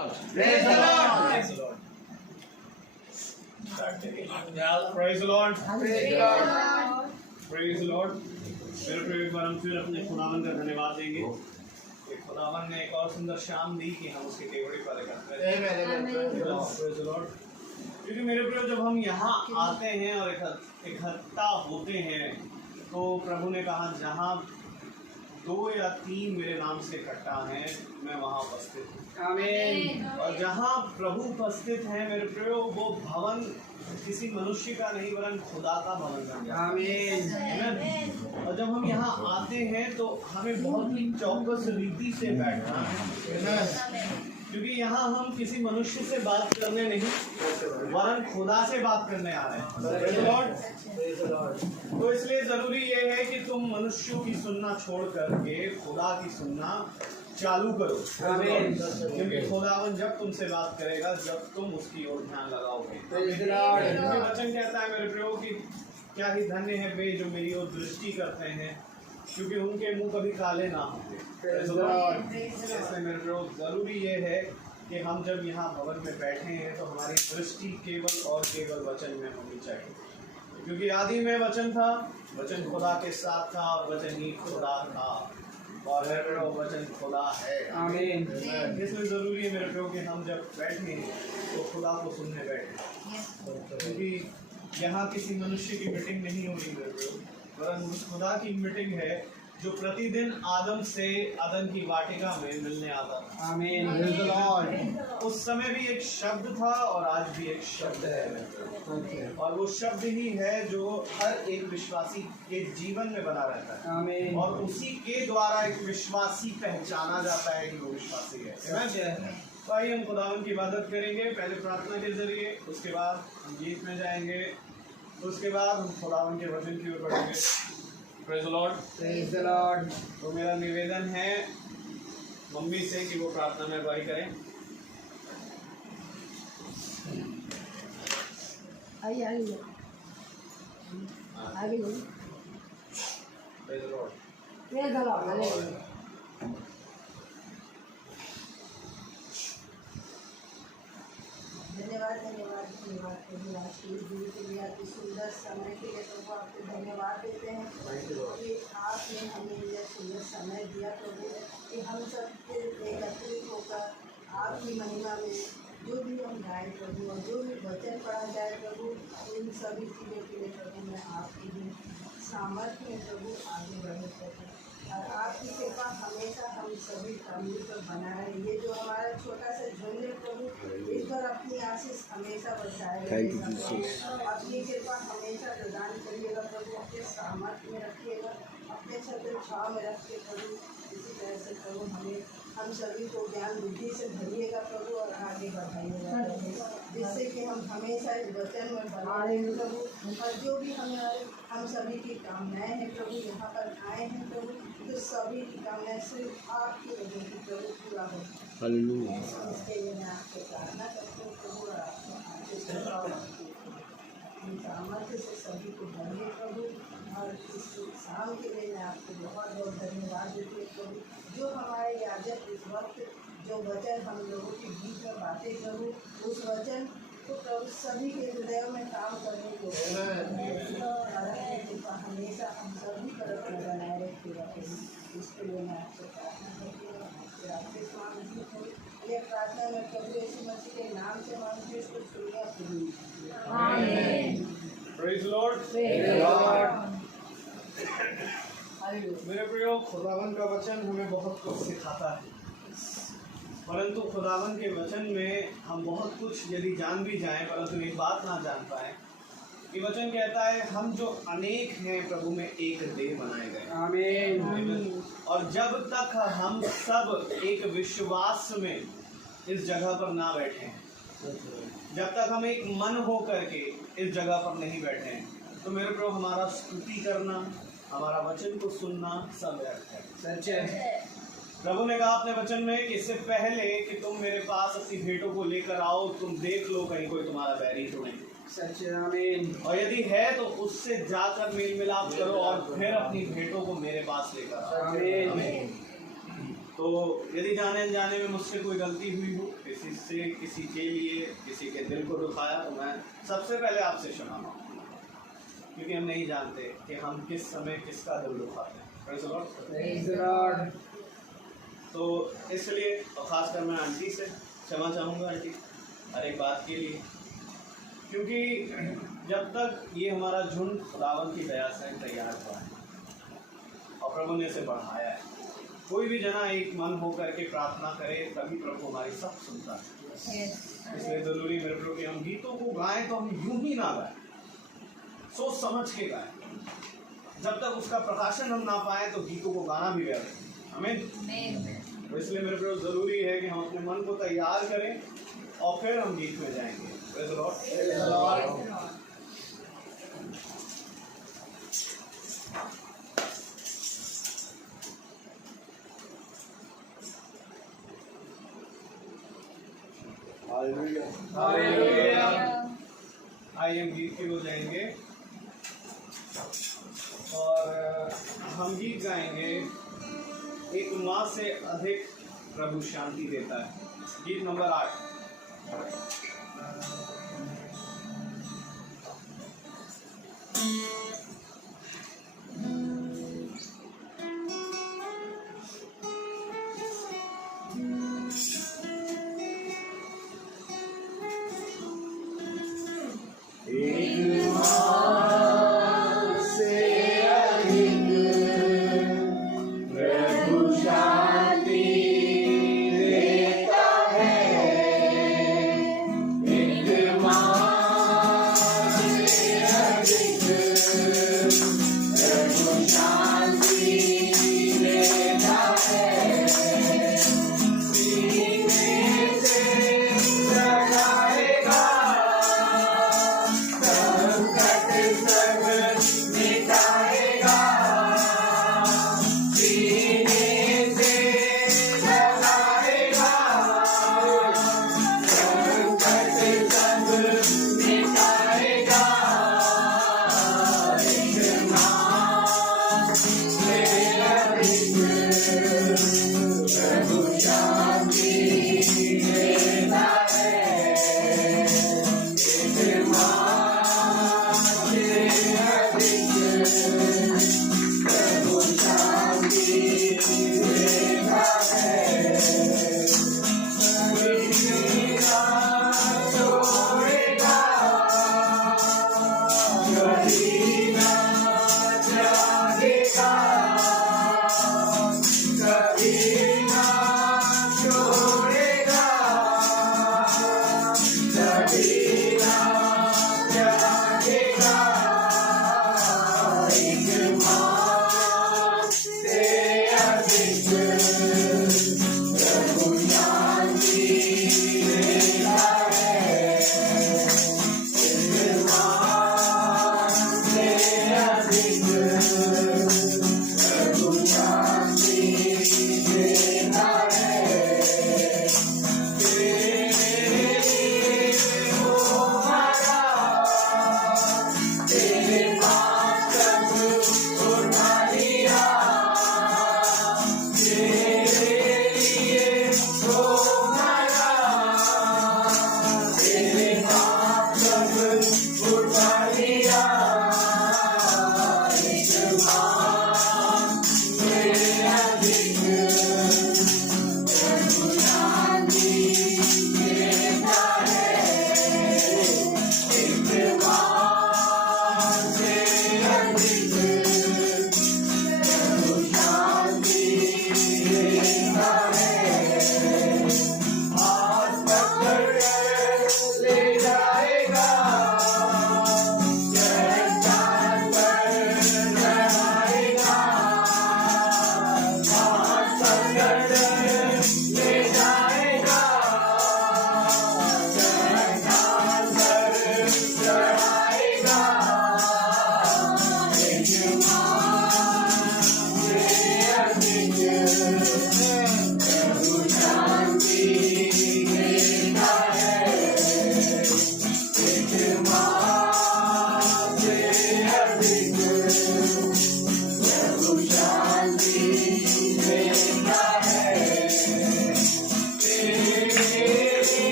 Praise the Lord. Praise the Lord. Praise the Lord. मेरे प्रिय एक बार हम फिर अपने खुदावन का धन्यवाद देंगे कि खुदावन ने एक और सुंदर शाम दी कि हम उसके केवड़ी पर Praise the Lord. क्योंकि मेरे प्रिय जब हम यहाँ आते हैं और इकट्ठा होते हैं तो प्रभु ने कहा जहाँ 2 या 3 मेरे नाम से इकट्ठा हैं मैं वहाँ उपस्थित हूँ। आमीन। और जहाँ प्रभु उपस्थित हैं मेरे प्रियो वो भवन किसी मनुष्य का नहीं वरन खुदा का भवन बन जाता है। आमीन। और जब हम यहाँ आते हैं तो हमें बहुत ही चौकस रीति से बैठना है क्योंकि यहाँ हम किसी मनुष्य से बात करने नहीं वरन खुदा से बात करने आ रहे हैं। तो इसलिए जरूरी ये है कि तुम मनुष्यों की सुनना छोड़ करके खुदा की सुनना चालू करो। क्योंकि खुदावन जब तुमसे बात करेगा जब तुम उसकी ओर ध्यान लगाओगे। वचन कहता है मेरे प्रियो कि क्या ही धन्य है वे जो मेरी ओर दृष्टि करते हैं क्योंकि उनके मुंह कभी काले ना होंगे। इसलिए मेरे प्रियो जरूरी ये है कि हम जब यहाँ भवन में बैठे हैं तो हमारी दृष्टि केवल और केवल वचन में होनी चाहिए क्योंकि आदि में वचन था, वचन खुदा के साथ था और वचन ही खुदा था और मेरे प्रियो वचन खुदा है। आमीन। इसलिए जरूरी है मेरे प्रियो कि हम जब बैठे तो खुदा को सुनने बैठे क्योंकि यहाँ किसी मनुष्य की मीटिंग नहीं हो रही मेरे प्रियो वरन उस खुदा की मीटिंग है जो प्रतिदिन आदम से अदन की वाटिका में मिलने आता था। आमीन। उस समय भी एक शब्द था और आज भी एक शब्द है और वो शब्द ही है जो हर एक विश्वासी के जीवन में बना रहता है। आमीन। और उसी के द्वारा एक विश्वासी पहचाना जाता है कि वो विश्वासी है। तो आइए हम खुदावन की इबादत करेंगे पहले प्रार्थना के जरिए, उसके बाद हम गीत में जाएंगे, उसके बाद हम खुदावन के वचन की ओर बढ़ेंगे। Praise the Lord. Praise the Lord. तो मेरा निवेदन है मम्मी से कि वो प्रार्थना में अगुवाई करें। आइए Praise the Lord. Praise the Lord. धन्यवाद प्रभु आज के दिन के लिए आपके सुंदर समय के लिए प्रभु आपको धन्यवाद देते हैं कि आपने हमें यह सुंदर समय दिया प्रभु कि हम सब एकत्रित होकर आपकी महिमा में जो भी हम गाएं प्रभु और जो भी वचन पढ़ा जाए प्रभु इन सभी चीज़ों के लिए प्रभु मैं आपकी भी सामर्थ्य में प्रभु आगे बढ़े प्रभु और आपकी कृपा हमेशा हम सभी फैमिली पर बना है। ये जो हमारा छोटा सा झुंड है प्रभु इस पर अपनी आशीष हमेशा बचाए अपनी कृपा हमेशा प्रदान करिएगा प्रभु अपने सामर्थ्य में रखिएगा अपने छत्र छाव में रखिए प्रभु। इसी तरह से प्रभु हमें हम सभी को ज्ञान बुद्धि से भरिएगा प्रभु और आगे बढ़ाइएगा जिससे कि हम हमेशा इस वचन में बना रहेंगे प्रभु और जो भी हमारे हम सभी की कामनाएं हैं प्रभु यहाँ पर आए हैं प्रभु तो सभी की कामनाएं सिर्फ आपकी वजह से प्रभु पूरा हो। इसके लिए मैं आपसे प्रार्थना करती हूँ प्रभु और आपको अपनी सामर्थ्य से सभी को भरिए प्रभु और इस शाम के लिए मैं आपको बहुत बहुत धन्यवाद देती हूँ प्रभु। जो हमारे याजक इस वक्त जो वचन हम लोगों के बीच में बातें प्रभु उस वचन को प्रभु सभी के हृदयों में काम करने को हमेशा हम सभी पर अपना बनाए रखिएगा प्रभु। इसके लिए मैं आपसे प्रार्थना करती हूँ आपसे आपके मांगती हूँ यह प्रार्थना मैं प्रभु यीशु मसीह के नाम से मांगती हूँ इसको सुनिए प्रभु। आमीन। Praise the Lord. मेरे प्रियो खुदावन का वचन हमें बहुत कुछ सिखाता है परंतु खुदावन के वचन में हम बहुत कुछ यदि जान भी जाएं परंतु एक बात ना जान पाए कि वचन कहता है हम जो अनेक हैं प्रभु में एक देह बनाए गए। आमीन। और जब तक हम सब एक विश्वास में इस जगह पर ना बैठे जब तक हम एक मन हो करके इस जगह पर नहीं बैठे तो मेरे प्रो हमारा स्तुति करना हमारा वचन को सुनना सब व्यर्थ है। सच है। प्रभु ने कहा अपने वचन में कि इससे पहले कि तुम मेरे पास अपनी भेंटों को लेकर आओ तुम देख लो कहीं कोई तुम्हारा बैरी तो नहीं। सच है। आमीन। और यदि है तो उससे जाकर मेल मिलाप करो और फिर अपनी भेंटों को मेरे पास लेकर आओ। आमीन। तो यदि जाने अनजाने में मुझसे कोई गलती हुई हो, किसी से किसी के लिए किसी के दिल को दुखाया, तो मैं सबसे पहले आपसे क्षमा मांगूंगा, क्योंकि हम नहीं जानते कि हम किस समय किसका दिल दुखाते हैं। Praise the Lord. Praise the Lord. तो इसलिए और ख़ासकर मैं आंटी से क्षमा चाहूँगा, आंटी हर एक बात के लिए, क्योंकि जब तक ये हमारा झुंड खुदावन की दया से तैयार हुआ है और प्रभु ने इसे बढ़ाया है, कोई भी जना एक मन होकर के प्रार्थना करे तभी प्रभु हमारी सब सुनता है। इसलिए ज़रूरी मेरे प्रभु कि हम गीतों को गाएं तो हम यूं ही ना गाएं, सोच समझ के गाएं। जब तक उसका प्रकाशन हम ना पाए तो गीतों को गाना भी व्यर्थ है। आमीन। तो इसलिए मेरे प्रभु ज़रूरी है कि हम अपने मन को तैयार करें और फिर हम गीत में जाएंगे। Praise the Lord. Praise the Lord. Hallelujah. आइए हम गीत की ओर जाएंगे और हम गीत गाएंगे, एक माँ से अधिक प्रभु शांति देता है। गीत number 8। Praise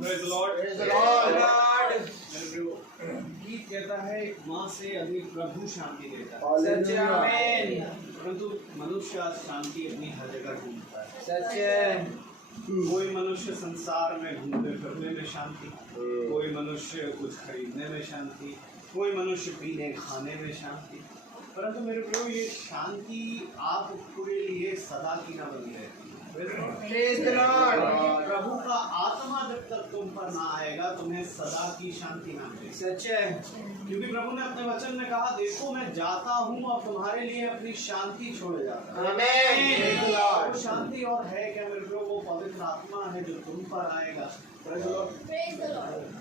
Praise the Lord. Praise the Lord. मेरे प्रियो, गीत कहता है एक माँ से अधिक प्रभु शांति देता है, सच्चे आमीन। परंतु मनुष्य आज शांति अपनी हर जगह ढूंढता है। सच्चे। कोई मनुष्य संसार में घूमने फिरने में शांति, कोई मनुष्य कुछ खरीदने में शांति, कोई मनुष्य पीने खाने में शांति। परंतु मेरे प्रियो, ये शांति आपके लिए सदा की न बनी रहती है। Praise the Lord. प्रभु का आत्मा जब तक तुम पर ना आएगा, तुम्हें सदा की शांति ना मिलेगी। सच्चे। क्योंकि प्रभु ने अपने वचन में कहा, देखो मैं जाता हूँ और तुम्हारे लिए अपनी शांति छोड़ जाता हूँ। आमीन। वो शांति और है क्या मेरे प्रभु? वो पवित्र आत्मा है जो तुम पर आएगा।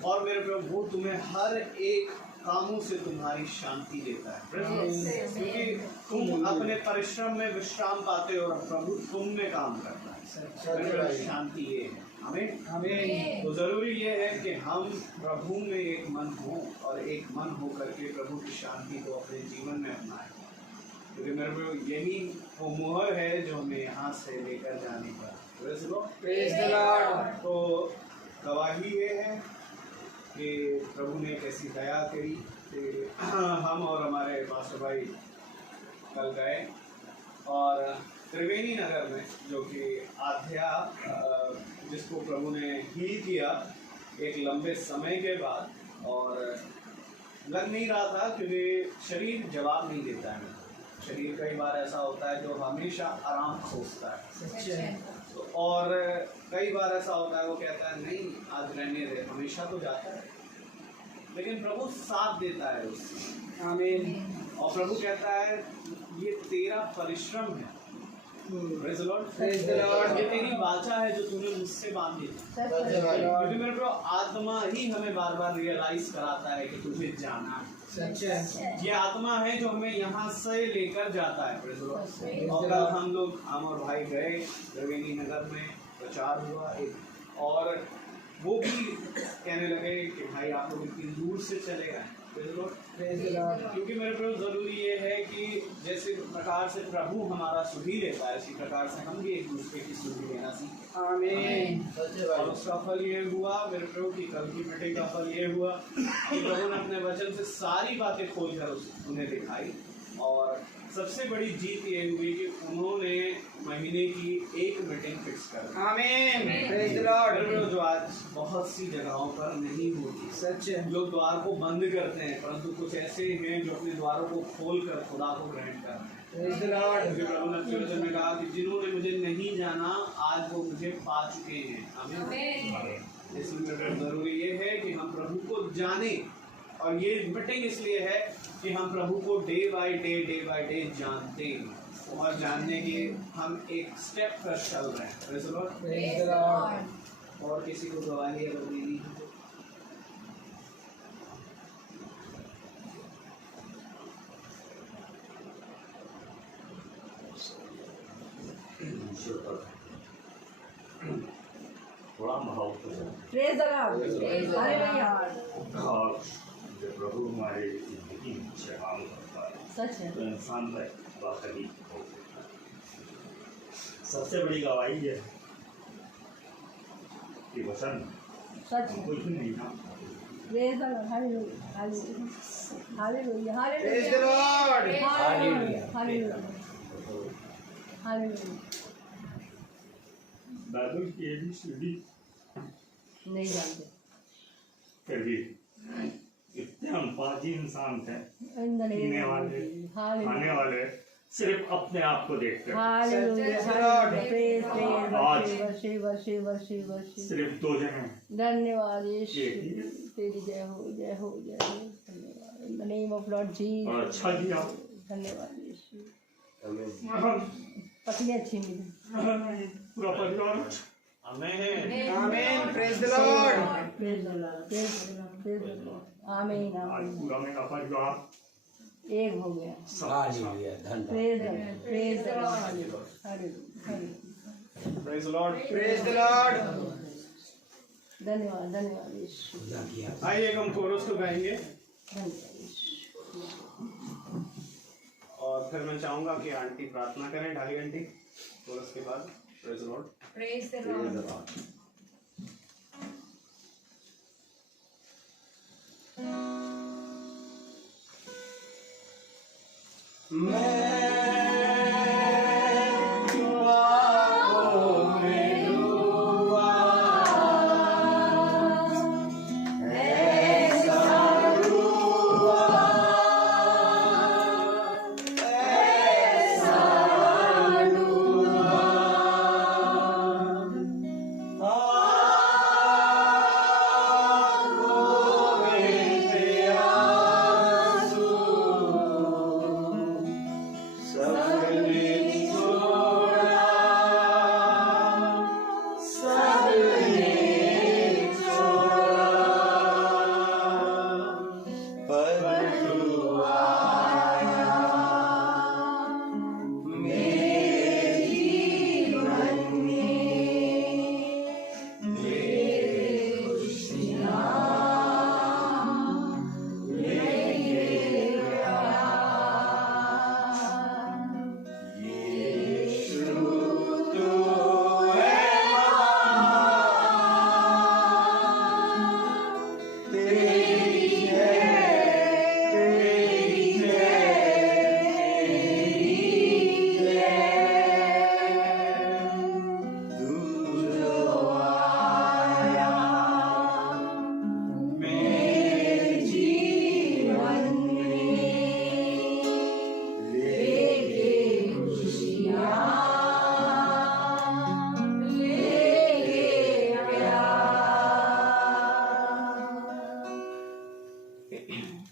और मेरे प्रभु, वो तुम्हें हर एक कामों से तुम्हारी शांति देता है, क्योंकि तुम अपने परिश्रम में विश्राम पाते हो और प्रभु तुम में काम करता है। शांति ये है हमें। तो जरूरी ये है कि हम प्रभु में एक मन हो और एक मन हो करके प्रभु की शांति को अपने जीवन में अपनाएं, क्योंकि मेरे को यही वो मोहर है जो हमें यहाँ से लेकर जाने का। Praise the Lord. तो गवाही ये है कि प्रभु ने कैसी दया करी कि हम और हमारे पास्टर भाई कल गए और त्रिवेणी नगर में, जो कि आध्या जिसको प्रभु ने हील किया एक लंबे समय के बाद, और लग नहीं रहा था क्योंकि शरीर जवाब नहीं देता है। शरीर कई बार ऐसा होता है जो हमेशा आराम खोजता है, तो और कई बार ऐसा होता है वो कहता है नहीं आज रहने दे, हमेशा तो जाता है, लेकिन प्रभु साथ देता है उससे। आमीन। और प्रभु कहता है ये तेरा परिश्रम है। Praise the Lord. Praise the Lord. ये तेरी वाचा है जो तूने मुझसे बांधी। क्योंकि मेरे प्रभु आत्मा ही हमें बार बार रियलाइज कराता है कि तुझे जाना है। सच्चे। ये आत्मा है जो हमें यहाँ से लेकर जाता है। Praise the Lord. और कल हम और भाई गए त्रिवेणी नगर में, प्रचार हुआ एक, और वो भी कहने लगे कि भाई आप लोग इतनी दूर से चले गए। Praise the Lord. क्योंकि मेरे प्रभु जरूरी ये है कि जैसे प्रकार से प्रभु हमारा सुधि लेता है, इसी प्रकार से हम भी एक दूसरे की सुधि लेना सीखें। आमीन। और उसका फल ये हुआ मेरे प्रभु की कल की मीटिंग का फल ये हुआ कि प्रभु ने अपने वचन से सारी बातें खोलकर उन्हें दिखाई, और सबसे बड़ी जीत ये हुई कि उन्होंने महीने की एक मीटिंग फिक्स कर दी। आमीन। Praise the Lord. जो आज बहुत सी जगहों पर नहीं होती। सच्चे। लोग द्वार को बंद करते हैं, परंतु कुछ ऐसे हैं जो अपने द्वारों को खोलकर खुदा को ग्रहण करते हैं। Praise the Lord. क्योंकि प्रभु ने अपने वचन में कहा कि जिन्होंने मुझे नहीं जाना आज वो मुझे पा चुके हैं। आमीन। इसलिए जरूरी ये है कि हम प्रभु को जाने, और ये मीटिंग इसलिए है कि हम प्रभु को डे बाय डे जानते हैं, और जानने के हम एक स्टेप पर चल रहे हैं। Praise the Lord. Praise the Lord. और किसी को गवाही अगर देनी है थोड़ा महत्व है। Praise the Lord. Hallelujah. और जब प्रभु हमारे जिंदगी में काम करता है सच है। तो इंसान का वाकई हो सकता है। सबसे बड़ी गवाही है कि वचन सच हम कुछ नहीं ना। Praise the Lord. Hallelujah. Hallelujah. Hallelujah. Praise the Lord. Hallelujah. Hallelujah. Hallelujah. Bible की एबीसीडी नहीं जानते। कभी इतने अनपाजी इंसान थे, In the name पीने of वाले, Jesus. खाने Hallelujah. वाले, सिर्फ अपने आप को देखते हैं। Hallelujah. Praise the Hallelujah. Lord. Praise, आज praise, worship, worship, worship, worship. सिर्फ दो जने हैं। धन्यवाद यीशु, एक ही है। तेरी जय हो, जय हो, जय हो। धन्यवाद। In the name of Lord Jesus. और अच्छा किया। धन्यवाद यीशु। हम पत्नी अच्छी मिली। पूरा परिवार आमेन। आमीन। Praise the Lord. Praise the Lord, praise the Lord, praise the Lord. आमीन, आज आमीन। पूरा मेरा परिवार एक हो गया। हालेलुया, धन्यवाद। Praise the Lord, praise the Lord. Hallelujah. Praise the Lord. Praise the Lord. धन्यवाद, धन्यवाद यीशु, खुदा की आइए हम कोरस को गाएंगे धन्यवाद यीशु। और फिर मैं चाहूंगा कि आंटी प्रार्थना करें 2.5 घंटे कोरस के बाद। Praise the Lord. Praise the Lord.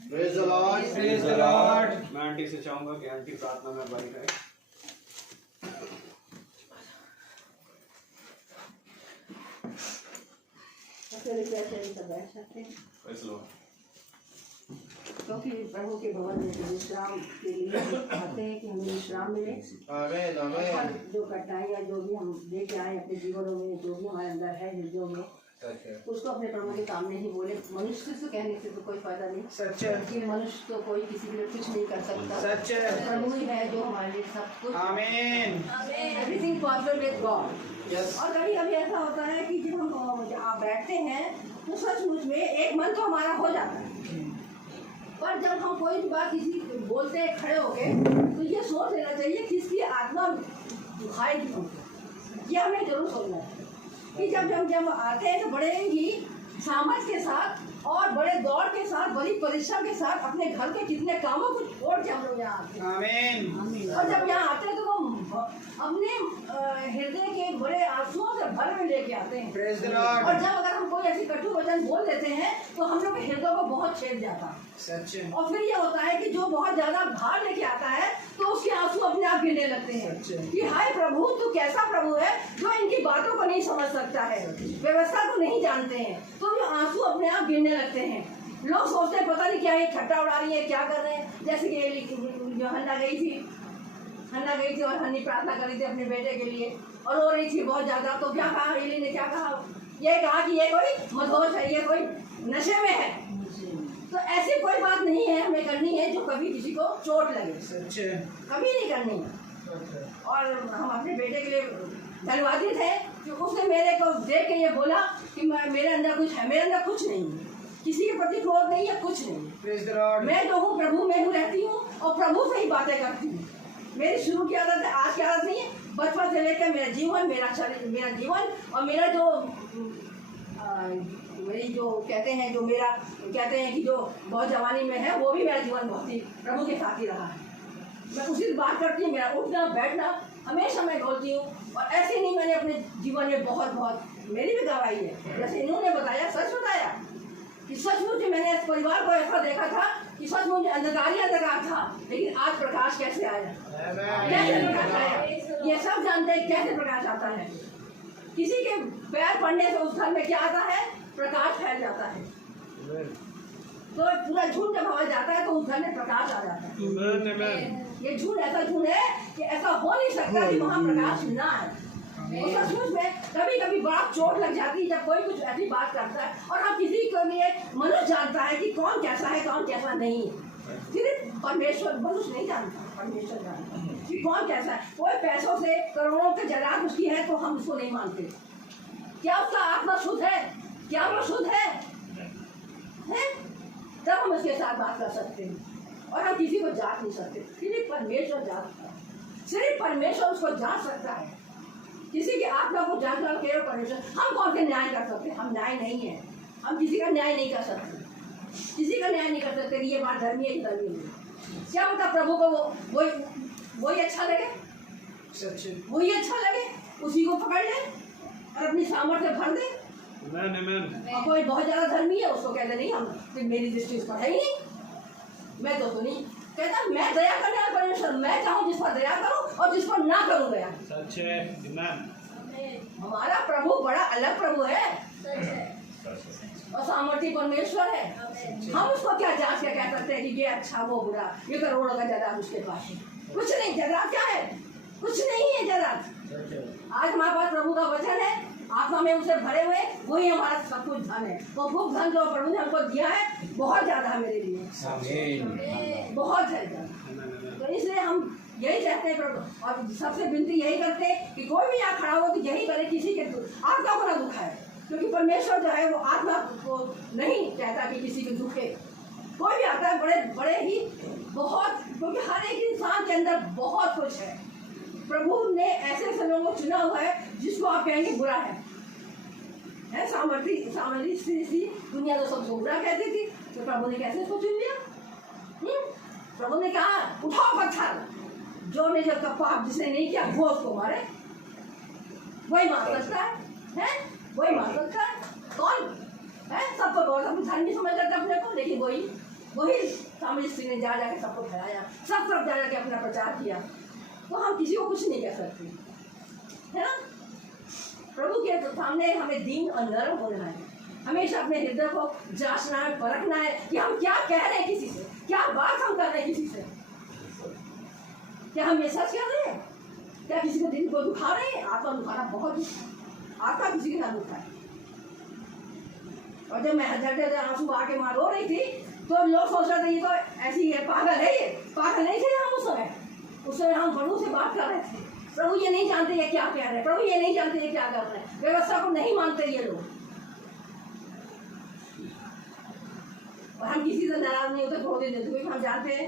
Praise the Lord. Praise the Lord. मैं आंटी से चाहूंगा कि आंटी प्रार्थना में बनी रहे। अकेले कैसे नहीं सब बैठ सकते, प्रेज द लॉर्ड। क्योंकि प्रभु के भवन में विश्राम के लिए आते हैं कि हमें विश्राम मिले। आमीन। हर आमीन। जो कठिनाइयाँ जो भी हम लेके आए अपने जीवनों में, जो भी हमारे अंदर है हृदयों में, उसको अपने प्रभु के सामने ही बोले। मनुष्य से कहने से तो कोई फायदा नहीं, सच है। कि मनुष्य तो कोई किसी के लिए कुछ नहीं कर सकता। सच है। प्रभु ही है जो हमारे लिए सब कुछ। आमीन। Everything possible with God. Yes. और कभी कभी ऐसा होता है कि जब हम आप बैठते हैं तो सचमुच में एक मन तो हमारा हो जाता है, पर जब हम कोई भी बात किसी बोलते हैं खड़े होके, तो ये सोच लेना चाहिए कि इसकी आत्मा दुखाएगी हमको। ये हमें जरूर सोचना है कि जब आते हैं तो बड़े ही सामर्थ के साथ और बड़े दौड़ के साथ, बड़ी परिश्रम के साथ अपने घर के कितने कामों को छोड़ के हम लोग यहाँ आते हैं। आमीन। और जब यहाँ आते हैं तो वो अपने हृदय के बड़े आंसुओं से भर में लेके आते हैं। प्रेज द और लॉर्ड। जब अगर हम कोई ऐसी कटु वचन बोल देते हैं तो हम लोग के हृदय को बहुत छेद जाता है। सच है। और फिर ये होता है कि जो बहुत ज्यादा भार लेके आता है तो उसके आंसू अपने आप गिरने लगते हैं सच है। कि हाय प्रभु, तू कैसा प्रभु है जो इनकी बातों को नहीं समझ सकता है, व्यवस्था को नहीं जानते हैं। तो ये आंसू अपने आप गिरने लगते हैं। लोग सोचते हैं पता नहीं क्या ये ठट्टा उड़ा रही है, क्या कर रहे हैं। जैसे कि जो हन्ना गई थी और हन्नी प्रार्थना कर रही थी अपने बेटे के लिए और रो रही थी बहुत ज्यादा। तो क्या कहा एली ने, क्या कहा? ये कहा कि ये कोई मदहोश है, ये कोई नशे में है। तो ऐसी कोई बात नहीं है हमें करनी है जो कभी किसी को चोट लगे, सच है। कभी नहीं करनी है। और हम अपने बेटे के लिए धन्यवादी थे कि उसने मेरे को देख के ये बोला कि मेरे अंदर कुछ है। मेरे अंदर कुछ नहीं है, किसी के प्रति क्रोध नहीं है, कुछ नहीं। Praise the Lord. मैं जो हूँ प्रभु में हूँ, रहती हूँ और प्रभु से ही बातें करती हूँ। मेरी शुरू की आदत है, आज की आदत नहीं है। बचपन से लेकर मेरा जीवन, मेरा शरीर, मेरा जीवन और मेरा जो मेरी जो कहते हैं कि जो बहुत जवानी में है, वो भी मेरा जीवन बहुत ही प्रभु के साथ ही रहा है। मैं उसी बात करती हूँ, मेरा उठना बैठना हमेशा मैं बोलती हूँ। और ऐसे नहीं, मैंने अपने जीवन में बहुत मेरी भी गवाही है। जैसे इन्होंने बताया, सच बताया कि सचमुच मैंने इस परिवार को ऐसा देखा था कि सचमुच अंधकार था, लेकिन आज प्रकाश कैसे आया, कैसे प्रकाश आया, ये सब जानते हैं कैसे प्रकाश आता है। किसी के पैर पड़ने से उस घर में क्या आता है? प्रकाश फैल जाता है। तो पूरा झूठ जब हवा जाता है तो उस घर में प्रकाश आ जाता है। ये झूठ ऐसा झूठ है कि ऐसा हो नहीं सकता कि वहाँ प्रकाश ना आए। और सचमुच में कभी कभी बड़ा चोट लग जाती है जब कोई कुछ ऐसी बात करता है और हम किसी के लिए मनुष्य जानता है कि कौन कैसा है कौन कैसा नहीं है। सिर्फ परमेश्वर मनुष्य नहीं जानता, परमेश्वर जानता है कि कौन कैसा है। कोई पैसों से करोड़ों की जायदाद उसकी है तो हम उसको नहीं मानते। क्या उसका आत्मा शुद्ध है? क्या वो शुद्ध है? तब हम उसके साथ बात कर सकते हैं। और हम किसी को जांच नहीं सकते, सिर्फ परमेश्वर जानता है। सिर्फ परमेश्वर उसको जांच सकता है। किसी के आत्मा को जानना केवल परमेश्वर। हम कौन से न्याय कर सकते? हम न्याय नहीं है। हम किसी का न्याय नहीं कर सकते, किसी का न्याय नहीं कर सकते कि ये बात धर्मी है कि धर्मी नहीं। क्या पता प्रभु को वही अच्छा लगे, वही अच्छा लगे, उसी को पकड़ ले और अपनी सामर्थ्य भर दे। और कोई बहुत ज्यादा धर्मी है उसको कहते नहीं हम फिर मेरी दृष्टि उस पर है ही नहीं, मैं तो नहीं कहता। मैं दया करने वाला परमेश्वर, मैं चाहूँ जिस पर दया करूँ और जिस पर ना करूँ दया। सच है। हमारा प्रभु बड़ा अलग प्रभु है और सामर्थ्य परमेश्वर है। हम उसको क्या जांच के कह सकते हैं कि ये अच्छा वो बुरा, ये करोड़ों का जायदाद उसके पास है? कुछ नहीं। जायदाद क्या है? कुछ नहीं है जायदाद। आज हमारे पास प्रभु का वचन है, आत्मा में उसे भरे हुए, वही हमारा सब कुछ धन है। वो खूब धन जो प्रभु ने हमको दिया है बहुत ज्यादा है मेरे लिए, बहुत ज्यादा। तो इसलिए हम यही चाहते हैं प्रभु, और सबसे विनती यही करते हैं कि कोई भी यहाँ खड़ा हो तो यही करे किसी के आत्मा को ना दुखाए, क्योंकि परमेश्वर जो है वो आत्मा को नहीं चाहता कि किसी को दुखे। कोई भी आता है बड़े बड़े ही बहुत, क्योंकि हर एक इंसान के अंदर बहुत कुछ है। प्रभु ने ऐसे ऐसे लोगों को चुना हुआ है जिसको आप कहेंगे बुरा है। सामर्थ्य सी दुनिया तो सबको बुरा कहती थी, तो प्रभु ने कैसे उसको चुन लिया? प्रभु ने कहा उठाओ पत्थर, जो ने जब पाप जिसने नहीं किया वो उसको मारे। वही मार सकता है, वही मार सकता है। कौन है? सबको बहुत हम धर्मी समझ करते अपने को, लेकिन वही सामर्थ्य ने जा जाके सबको फैलाया, सब जा जाके अपना प्रचार किया। तो हम किसी को कुछ नहीं कह सकते, है ना? प्रभु के सामने हमें दीन और नरम होना है, हमेशा अपने हृदय को जांचना है, परखना है कि हम क्या कह रहे हैं किसी से, क्या बात हम कर रहे हैं किसी से। क्या हम ये सच कर रहे हैं? क्या किसी को दिल को दुखा रहे हैं? आत्मा दुखाना बहुत, आत्मा किसी के साथ दुखा है। और जब मैं झट आंसू आके मार रो रही थी तो लोग सोच रहे थे ये तो ऐसी है, पागल है ये। पागल नहीं थे हम उस समय हम प्रभु से बात कर रहे थे। प्रभु ये नहीं जानते ये क्या कह रहे हैं, प्रभु ये नहीं जानते ये क्या कर रहे हैं, व्यवस्था को नहीं मानते ये लोग। और हम किसी से नाराज नहीं होते, बहुत देते, क्योंकि हम जानते हैं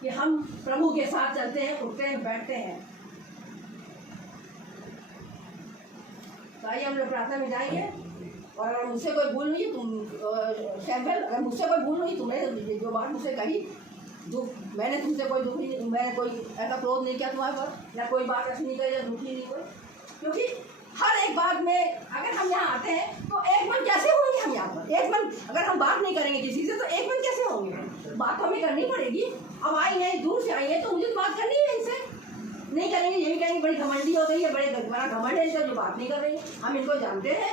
कि हम प्रभु के साथ चलते हैं, उठते हैं, बैठते हैं। तो आइए हम लोग प्रार्थना में जाएंगे। और अगर मुझसे कोई भूल हुई सैम्पल, अगर मुझसे कोई भूल हुई, तुमने जो बात मुझसे कही, जो मैंने तुमसे कोई दुखी, मैंने कोई ऐसा क्रोध नहीं किया तुम्हारे पर, या कोई बात ऐसी नहीं कही या दुखी नहीं कोई, क्योंकि हर एक बात में अगर हम यहाँ आते हैं तो एक मन कैसे होंगे हम यहाँ पर? एक मन अगर हम बात नहीं करेंगे किसी से तो एक मन कैसे होंगे? बात तो हमें करनी पड़ेगी। अब आई है, दूर से आई है, तो मुझे तो बात करनी है इनसे। नहीं करेंगे ये भी कहेंगे बड़ी घमंडी हो गई है, बड़ा घमंड है इनका जो बात नहीं कर रही है। हम इनको जानते हैं,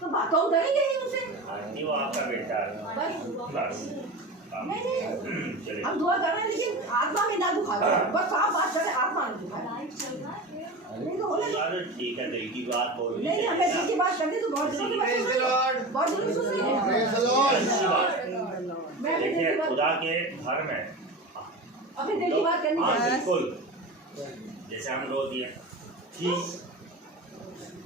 तो बात तो हम करेंगे ही उनसे। वो आपका बेटा है। नहीं हम दुआ कर रहे हैं, लेकिन आत्मा में ना दुखा दे, बस साफ बात करें, आत्मा में दुखा नहीं तो होना ठीक है, दिल की बात बोल नहीं। हमें दिल की बात करते तो बहुत दिलों की बात, बहुत दिलों की सुन रही है। देखिए खुदा के घर में अपने दिल की बात करनी चाहिए। बिल्कुल, जैसे हम रो दिए ठीक,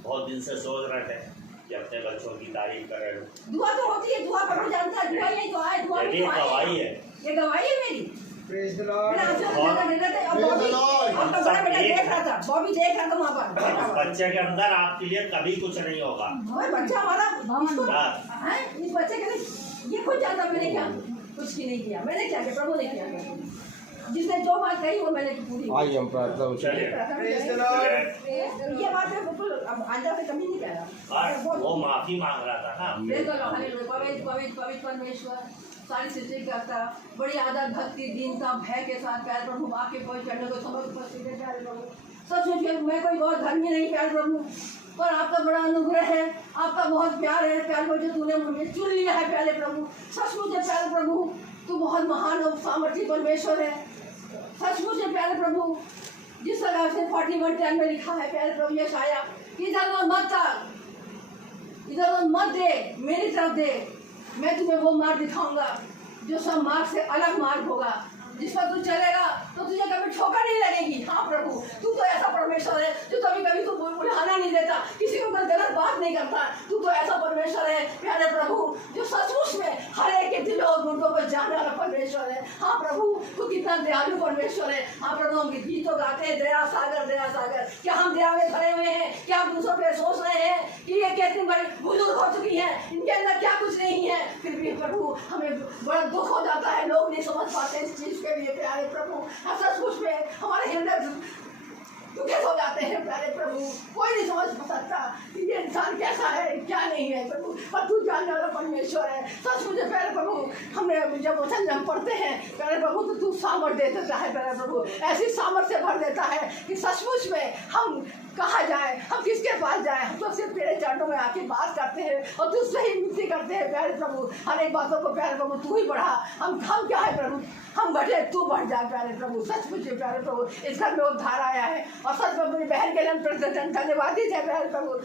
बहुत दिन से सोच रहे थे कि अपने बच्चों की तारीफ करें। दुआ तो होती है, दुआ प्रभु जानता है, दुआ यही तो है, दुआ ये गवाही है, ये गवाही है मेरी। Praise the Lord. बड़ा बेटा देख रहा था, बॉबी देख रहा था वहाँ पर। बच्चे के अंदर आपके लिए कभी कुछ नहीं होगा। बच्चा हमारा इस बच्चे के लिए ये खुद जानता मैंने क्या कुछ नहीं किया, मैंने क्या किया, प्रभु ने किया। जिसने जो बात कही वो मैंने पूरी। आइए हम प्रार्थना प्रेज द लॉर्ड। ये बात है बिल्कुल, अब अंदर से कभी नहीं कह रहा। वो माफी मांग रहा था ना। Praise the Lord, hallelujah. पवित्र परमेश्वर, सारी सृष्टि करता, बड़ी आदर, भक्ति, दीनता, भय के साथ प्यार प्रभु आपके कोई चढ़ने को समझ उपस्थित है प्यारे प्रभु। सच में मैं कोई और धर्मी नहीं प्यारे प्रभु, पर आपका बड़ा अनुग्रह है, आपका बहुत प्यार है प्यारे प्रभु, जो तूने मुझे चुन लिया है प्यारे प्रभु। सचमुच है प्यारे प्रभु, तू बहुत महान और सामर्थी परमेश्वर है। सचमुच है प्यारे प्रभु, जिस तरह से 41:10 में लिखा है प्यारे प्रभु यशाया, इधर मत ताक, इधर मत दे, मेरी तरफ दे, मैं तुम्हें वो मार्ग दिखाऊंगा जो सब मार्ग से अलग मार्ग होगा, जिस पर तू चलेगा तो तुझे कभी ठोकर नहीं लगेगी। हाँ प्रभु, तू तो ऐसा परमेश्वर है जो कभी कभी तू बुलाना नहीं देता, किसी के ऊपर गलत बात नहीं करता। तू तो ऐसा परमेश्वर है प्यारे प्रभु, जो सचमुच में हर एक के दिलों और गुर्दों को जानने वाला परमेश्वर है। हाँ प्रभु, तू कितना दयालु परमेश्वर है। हाँ प्रभु, हम गीतों गाते हैं दया सागर दया सागर। क्या हम दया में खड़े हुए हैं? क्या हम दूसरों पर सोच रहे हैं कि ये कितनी बड़ी बुजुर्ग हो चुकी है, इनके अंदर क्या कुछ नहीं है? फिर भी प्रभु हमें बड़ा दुख हो जाता है, लोग नहीं समझ पाते इस चीज के लिए प्यारे प्रभु। सचमुच में हमारे हृदय दुखित हो जाते हैं प्यारे प्रभु। कोई नहीं समझ सकता कि ये इंसान कैसा है क्या नहीं है प्रभु, पर तू जानने वाला परमेश्वर है। सचमुच है प्यारे प्रभु, हमने जब वचन हम पढ़ते हैं प्यारे प्रभु तो तू सामर्थ दे देता है प्यारे प्रभु, ऐसी सामर्थ से भर देता है कि सचमुच में हम कहाँ जाए, हम किसके पास जाए? हम तो सिर्फ तेरे चरणों में आके बात करते हैं और तुझसे ही विनती करते हैं प्यारे प्रभु। हर एक बातों को प्यारे प्रभु तू ही बढ़ा, हम क्या है प्रभु, हम घटे तू बढ़ जाए प्यारे प्रभु। सचमुच प्यारे प्रभु, इस घर में उद्धार आया है और सच में मेरी बहन के लिए धन्यवाद दीजिए प्यारे प्रभु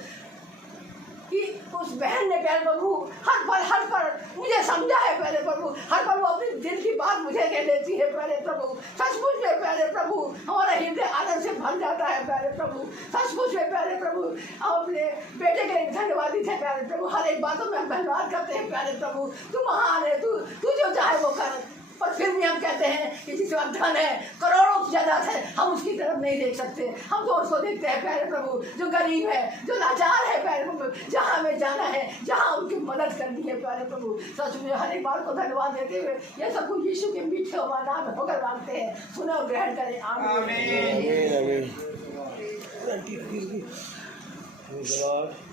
कि उस बहन ने प्यारे प्रभु हर पर मुझे समझा है प्यारे प्रभु, हर पर वो अपनी दिल की बात मुझे कह देती है प्यारे प्रभु। सचमुच में प्यारे प्रभु हमारा हृदय आनंद से भर जाता है प्यारे प्रभु। सचमुच में प्यारे प्रभु, हम अपने बेटे के लिए धन्यवादी थे प्यारे प्रभु। हर एक बातों में हम धन्यवाद करते हैं प्यारे प्रभु। तू महान है, तू जो चाहे वो कर, पर फिर भी हम कहते हैं कि जिसके पास धन है, करोड़ों जायदाद है, हम उसकी तरफ नहीं देख सकते। हम तो उसको देखते हैं प्यारे प्रभु जो गरीब है, जो लाचार है प्यारे प्रभु, जहाँ हमें जाना है, जहाँ उनकी मदद करनी है प्यारे प्रभु। सच में हर एक बार को धन्यवाद देते हुए यह सब कुछ यीशु के मीठे और नाम में होकर मांगते हैं। सुने और ग्रहण करें। आमीन।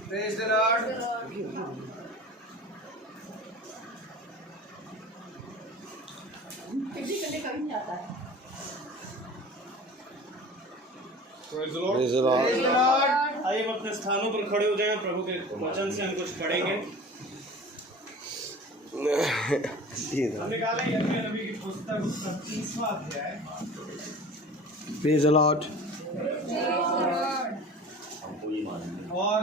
Praise the Lord. करने कभी नहीं आता है। Praise the Lord. Praise the Lord. आइए हम अपने स्थानों पर खड़े हो जाएं, प्रभु के वचन से हम कुछ पढ़ेंगे। हम निकालें यिर्मयाह नबी की पुस्तक उसका 30वां अध्याय। Praise the Lord. हमको ये मानेंगे और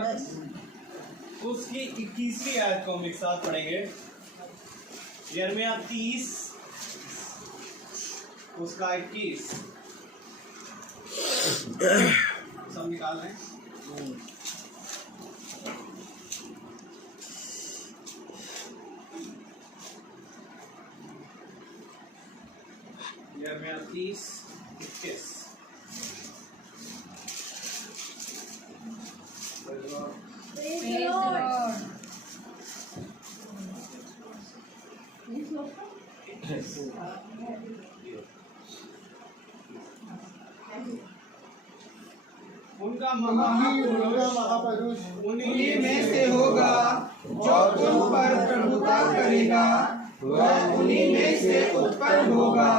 उसकी 21वीं आयत को हम एक साथ पढ़ेंगे। यिर्मयाह 30 उसका 21 सब निकाल लें। यिर्मयाह 30:21 उनका महापुरुष उन्हीं में से होगा जो तुम पर प्रभुता करेगा, वह उन्हीं में से उत्पन्न होगा।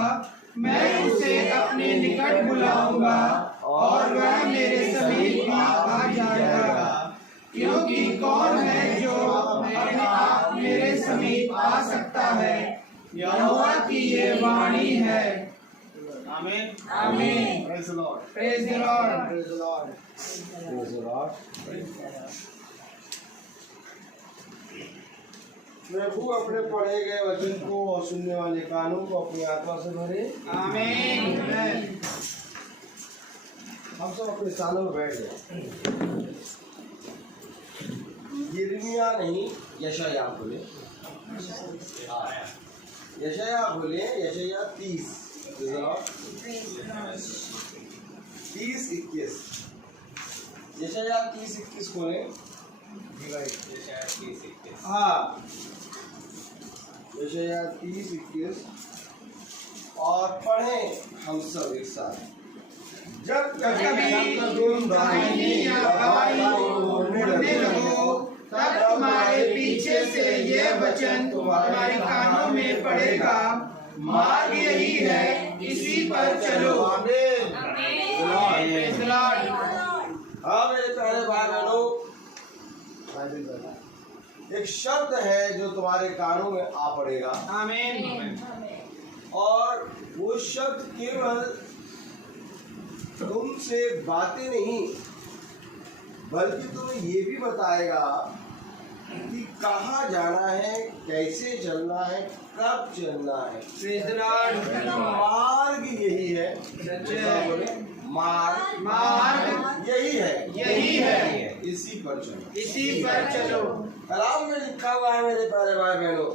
मैं उसे अपने निकट बुलाऊंगा और वह मेरे समीप आ जाएगा। क्योंकि कौन है जो अपने आप मेरे समीप आ सकता है? यहोवा की ये वाणी है। आमीन आमीन। Praise the Lord. Praise the Lord. Praise the Lord. Praise the Lord. प्रभु अपने पढ़े गए वचन को और सुनने वाले कानों को अपनी आत्मा से भरे। आमीन। हम सब अपने स्थानों में बैठ गए। यिर्मयाह नहीं, यशायाह बोले। यशायाह बोले, यशायाह 30 30:21 यशायाह 30:21 खोले। हाँ, यशायाह 30:21 और पढ़ें हम सब एक साथ। जब कभी तुम दाहिनी या बाईं ओर मुड़ने लगो, तब तुम्हारे पीछे से ये वचन तुम्हारे कानों में पड़ेगा, मार्ग यही है, इसी पर चलो। आमीन। Praise the Lord. हाँ मेरे प्यारे भाई बहनों, एक शब्द है जो तुम्हारे कानों में आ पड़ेगा। आमीन। और वो शब्द केवल तुमसे बातें नहीं, बल्कि तुम्हें ये भी बताएगा कि कहाँ जाना है, कैसे चलना है, कब चलना है। Praise the Lord. मार्ग यही है। सच्चे। मार्ग यही है। यही है। इसी पर चलो। इसी पर चलो। कलाम में लिखा हुआ है मेरे प्यारे भाई बहनों,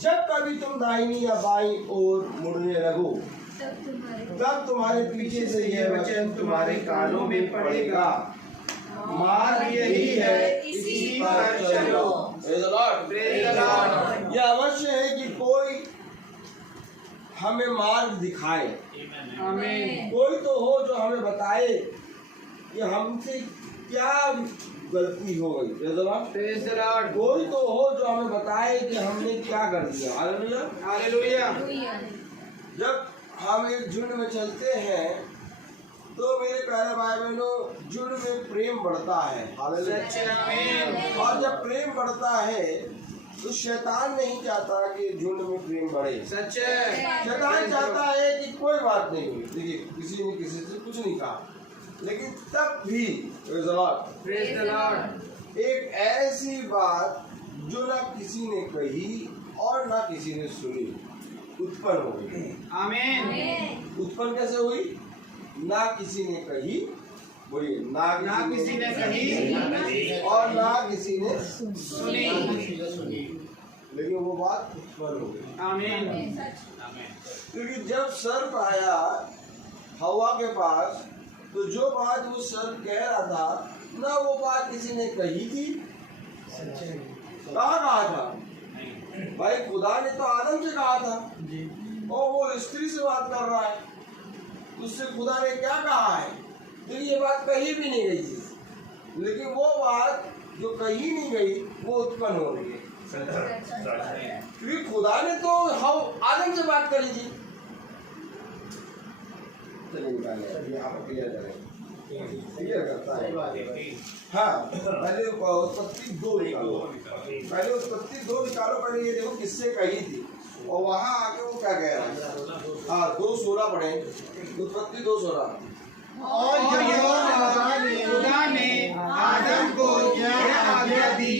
जब कभी तुम दाहिनी या बाईं ओर मुड़ने लगो, तब तुम्हारे पीछे से यह वचन तुम्हारे कानों में पड़ेगा, मार्ग यही है, इसी पर चलो। Praise the Lord. Praise the Lord. यह अवश्य है कि कोई हमें मार्ग दिखाए। आमीन। कोई तो हो जो हमें बताए कि हमसे क्या गलती हो गई। Praise the Lord. Praise the Lord. कोई तो हो जो हमें बताए कि हमने क्या कर दिया। हालेलुया। हालेलुया। जब हम एक झुंड में चलते हैं तो मेरे प्यारे भाई बहनों, झुंड में प्रेम बढ़ता है। हालेलुया। सच्चे। आमीन। और जब प्रेम बढ़ता है तो शैतान नहीं चाहता कि झुंड में प्रेम बढ़े। सच्चे। शैतान चाहता है कि कोई बात नहीं हुई, देखिए किसी ने किसी से कुछ नहीं कहा, लेकिन तब भी praise the Lord, praise the Lord. एक ऐसी बात जो ना किसी ने कही और ना किसी ने सुनी उत्पन्न हो गई। आमीन। उत्पन्न कैसे हुई? ना किसी ने कही, बोलिए, ना किसी ने कही और ना किसी ने सुनी। लेकिन वो बात उत्पन्न हो गई। आमीन। क्योंकि जब सर्प आया हवा के पास, तो जो बात वो सर्प कह रहा था ना वो बात किसी ने कही थी। कहा था भाई? खुदा ने तो आदम से कहा था, और वो स्त्री से बात कर रहा है, उससे खुदा ने क्या कहा है? तो ये बात कही भी नहीं गई थी, लेकिन वो बात जो कही नहीं गई वो उत्पन्न हो रही है। क्योंकि खुदा ने तो आदम से बात करी थी। यहाँ पर क्लियर करें, क्लियर करता है। हाँ, पहले उत्पत्ति 2 निकालो। पहले उत्पत्ति 2 निकालो। पहले ये देखो किससे कही थी और वहाँ आके वो क्या कह रहा है। हाँ, 2:16 पढ़े। उत्पत्ति 2:16। और खुदा ने आदम को यह आज्ञा दी,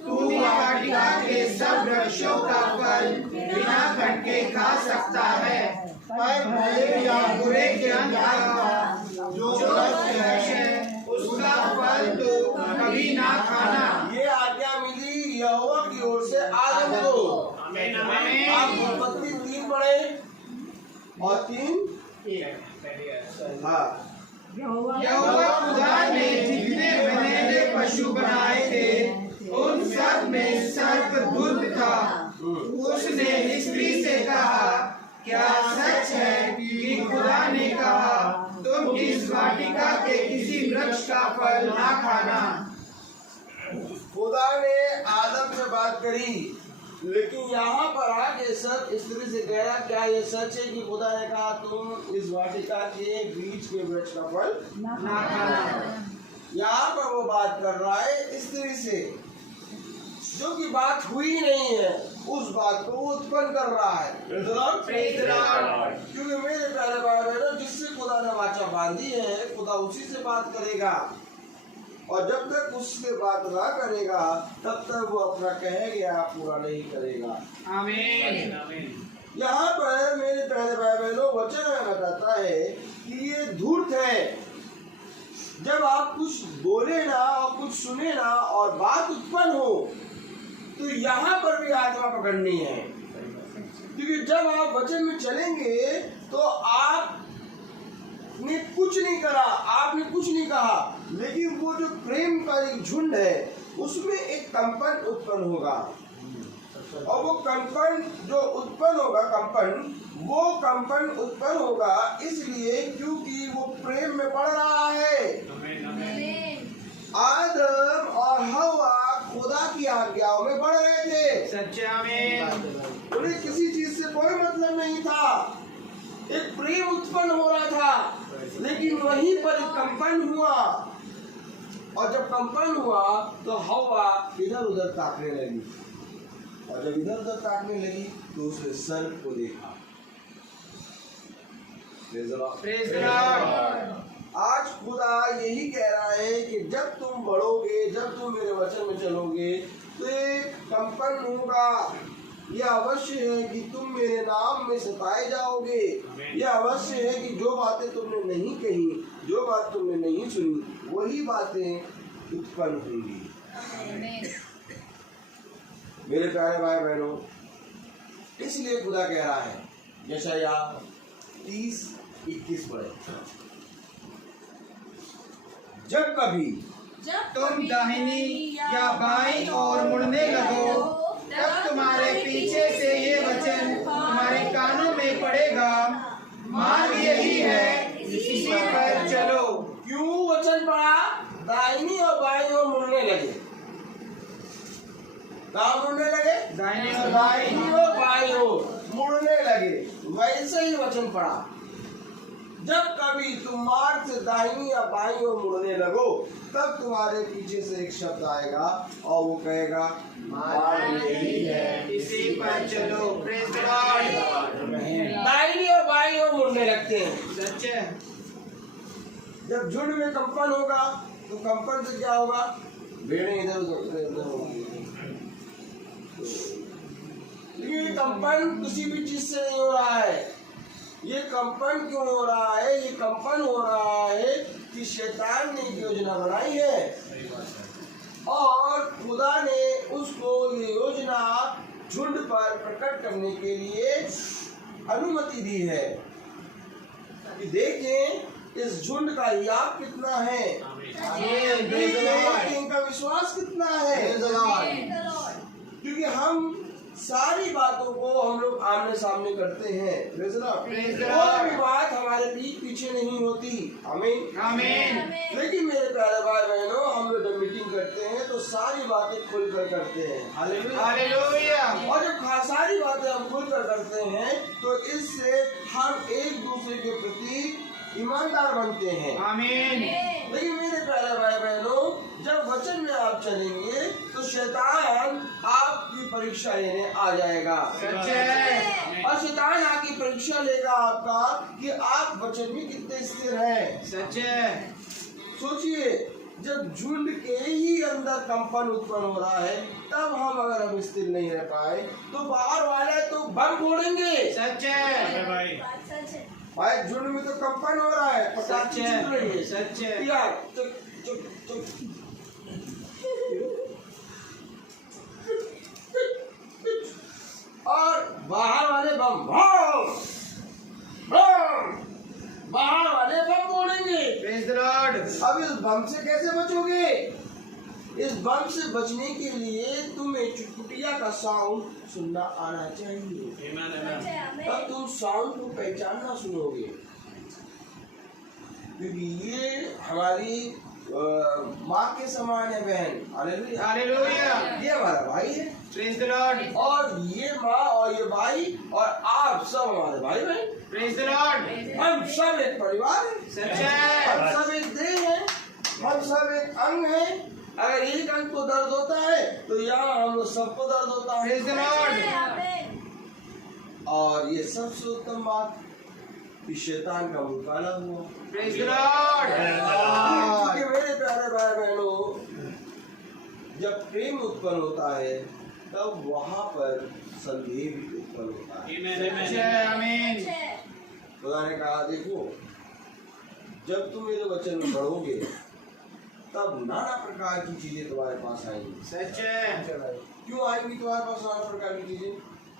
तू वाटिका के सब वृक्षों का फल बिना खटके खा सकता है, पर भले या बुरे ज्ञान का जो वृक्ष है उसका फल तो कभी ना खाना। ये आज्ञा मिली यहोवा की ओर से आदम को। आप उत्पत्ति 3 पढ़े और 3। हाँ, यहोवा खुदा ने जितने बने पशु बनाए थे उन सब में सर्प दुष्ट था। उसने स्त्री से कहा, क्या सच है कि खुदा ने कहा तुम इस वाटिका के किसी वृक्ष का फल ना खाना? खुदा ने आदम से बात करी, लेकिन यहाँ पर आके सब स्त्री से कह रहा, क्या ये सच है कि खुदा ने कहा तुम इस वाटिका के बीच के वृक्ष का फल ना खाना? यहाँ पर वो बात कर रहा है स्त्री से, जो कि बात हुई नहीं है, उस बात को वो उत्पन्न कर रहा है। Praise the Lord. क्योंकि मेरे प्यारे भाई बहनों, जिससे खुदा ने वाचा बांधी है, खुदा उसी से बात करेगा, और जब तक उससे बात ना करेगा तब तक वो अपना कहे गया पूरा नहीं करेगा। आमीन। यहाँ पर मेरे प्यारे भाई बहनों, वचन में बताता है कि ये धूर्त है। जब आप कुछ बोले ना और कुछ सुने ना और बात उत्पन्न हो, तो यहाँ पर भी आत्मा पकड़नी है। क्योंकि जब आप वचन में चलेंगे तो आपने कुछ नहीं करा, आपने कुछ नहीं कहा, लेकिन वो जो प्रेम का एक झुंड है उसमें एक कंपन उत्पन्न होगा, और वो कंपन जो उत्पन्न होगा, वो कंपन उत्पन्न होगा इसलिए क्योंकि वो प्रेम में पड़ रहा है। आदम और हवा खुदा की आज्ञाओं में बढ़ रहे थे। सच्चे। आमीन। उन्हें किसी चीज से कोई मतलब नहीं था, एक प्रेम उत्पन्न हो रहा था, लेकिन वहीं पर कंपन हुआ। और जब कंपन हुआ तो हवा इधर उधर ताकने लगी, और जब इधर उधर ताकने लगी तो उसने सर्प को देखा। Praise the Lord. आज खुदा यही कह रहा है कि जब तुम बढ़ोगे, जब तुम मेरे वचन में चलोगे तो एक कंपन होगा। यह अवश्य है कि तुम मेरे नाम में सताए जाओगे। यह अवश्य है कि जो बातें तुमने नहीं कही, जो बात तुमने नहीं सुनी, वही बातें उत्पन्न होंगी। मेरे प्यारे भाई बहनों, इसलिए खुदा कह रहा है, यशाया 30:21 पढ़े, जब कभी तुम दाहिनी या बाईं ओर मुड़ने लगो, तब तुम्हारे पीछे से ये वचन तुम्हारे कानों में पड़ेगा, मार्ग यही है, इसी पर चलो। क्यों वचन पढ़ा? दाहिनी और बाईं ओर मुड़ने लगे। कहाँ मुड़ने लगे? दाहिनी और दाहिनी और बाईं ओर मुड़ने लगे। वैसे ही वचन पढ़ा, जब कभी तुम मार्ग से दाहिनी या बाईं ओर मुड़ने लगो, तब तुम्हारे पीछे से एक शब्द आएगा और वो कहेगा, मार्ग यही है, इसी पर चलो। Praise the Lord. दाहिनी और बाईं ओर मुड़ने लगते हैं। सच है। जब झुंड में कंपन होगा तो कंपन से क्या होगा? भेड़ें इधर उधर होंगी। ये कंपन किसी भी चीज से नहीं हो रहा है। ये कंपन क्यों हो रहा है? ये कंपन हो रहा है कि शैतान ने योजना बनाई है और खुदा ने उसको ये योजना झुंड पर प्रकट करने के लिए अनुमति दी है कि देखें इस झुंड का याप कितना है, देखें इनका विश्वास कितना है। क्योंकि हम सारी बातों को हम लोग आमने सामने करते हैं, कोई भी बात हमारे पीछे नहीं होती। आमीन आमीन। लेकिन मेरे प्यारे भाई बहनों, हम लोग जब मीटिंग करते हैं तो सारी बातें खुलकर करते हैं। हालेलुया। और जब सारी बातें हम खुलकर करते हैं तो इससे हम एक दूसरे के प्रति ईमानदार बनते हैं। आमीन। लेकिन मेरे प्यारे भाई बहनों, जब वचन में आप चलेंगे तो शैतान आपकी परीक्षा लेने आ जाएगा। सच है। और शैतान आपकी परीक्षा लेगा आपका कि आप वचन में कितने स्थिर हैं। सच है। सोचिए, जब झुंड के ही अंदर कंपन उत्पन्न हो रहा है, तब अगर हम स्थिर नहीं रह पाए तो बाहर वाले तो बम फोड़ेंगे। सच है भाई, झुंड में तो कंपन हो रहा है, सच है। सच है यार। चुप चुप चुप। और बाहर वाले बम बाहर वाले बम फोड़ेंगे। Praise the Lord. अब इस बम से कैसे बचोगे? इस बम से बचने के लिए तुम्हें चुटपुटिया का साउंड सुनना आना चाहिए। तब तुम साउंड को पहचानना सुनोगे, क्योंकि ये हमारी माँ के समान है बहन। Hallelujah hallelujah. ये हमारा भाई है। Praise the Lord. और ये माँ और ये भाई और आप सब हमारे भाई बहन। Praise the Lord. हम सब एक परिवार है। सच है। हम सब एक देह है, हम सब एक अंग है। अगर एक अंग को दर्द होता है तो यहाँ हम लोग सबको दर्द होता है। Praise the Lord. और ये सबसे उत्तम बात कि शैतान का मुंह काला हुआ। Praise the Lord. क्योंकि मेरे प्यारे भाई बहनों, जब प्रेम उत्पन्न होता है तब वहाँ पर संदेह भी उत्पन्न होता है। आमीन। खुदा ने कहा, देखो, जब तुम मेरे वचन में बढ़ोगे तब नाना प्रकार की चीजें तुम्हारे पास आएंगी। सच है। क्यों आएंगी तुम्हारे पास नाना प्रकार की चीजें?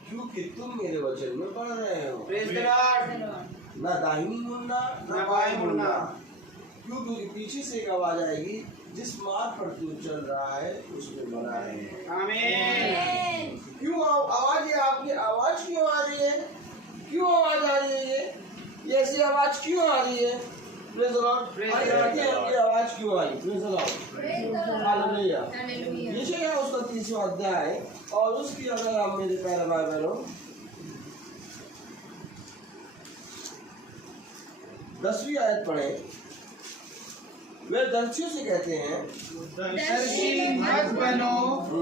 क्योंकि तुम मेरे वचन में बढ़ रहे हो। Praise the Lord. ना दाहिनी मुड़ना ना बाएं मुड़ना। क्यों? क्योंकि पीछे से एक आवाज आएगी, जिस मार्ग पर तू चल रहा है उसमें बना है। आमीन। क्यों आवाज है? आपकी आवाज क्यों आ रही है? क्यों आवाज आ रही है? ये ऐसी आवाज क्यों आ रही है? Praise the Lord. ये आवाज क्यों आई? Praise the Lord. हालेलुया। यशायाह उसका 30वां अध्याय और उसकी अगर आप मेरे प्यारे भाई बहनों 10वीं आयत पढ़े, वे दर्शियों से कहते हैं दर्शी मत बनो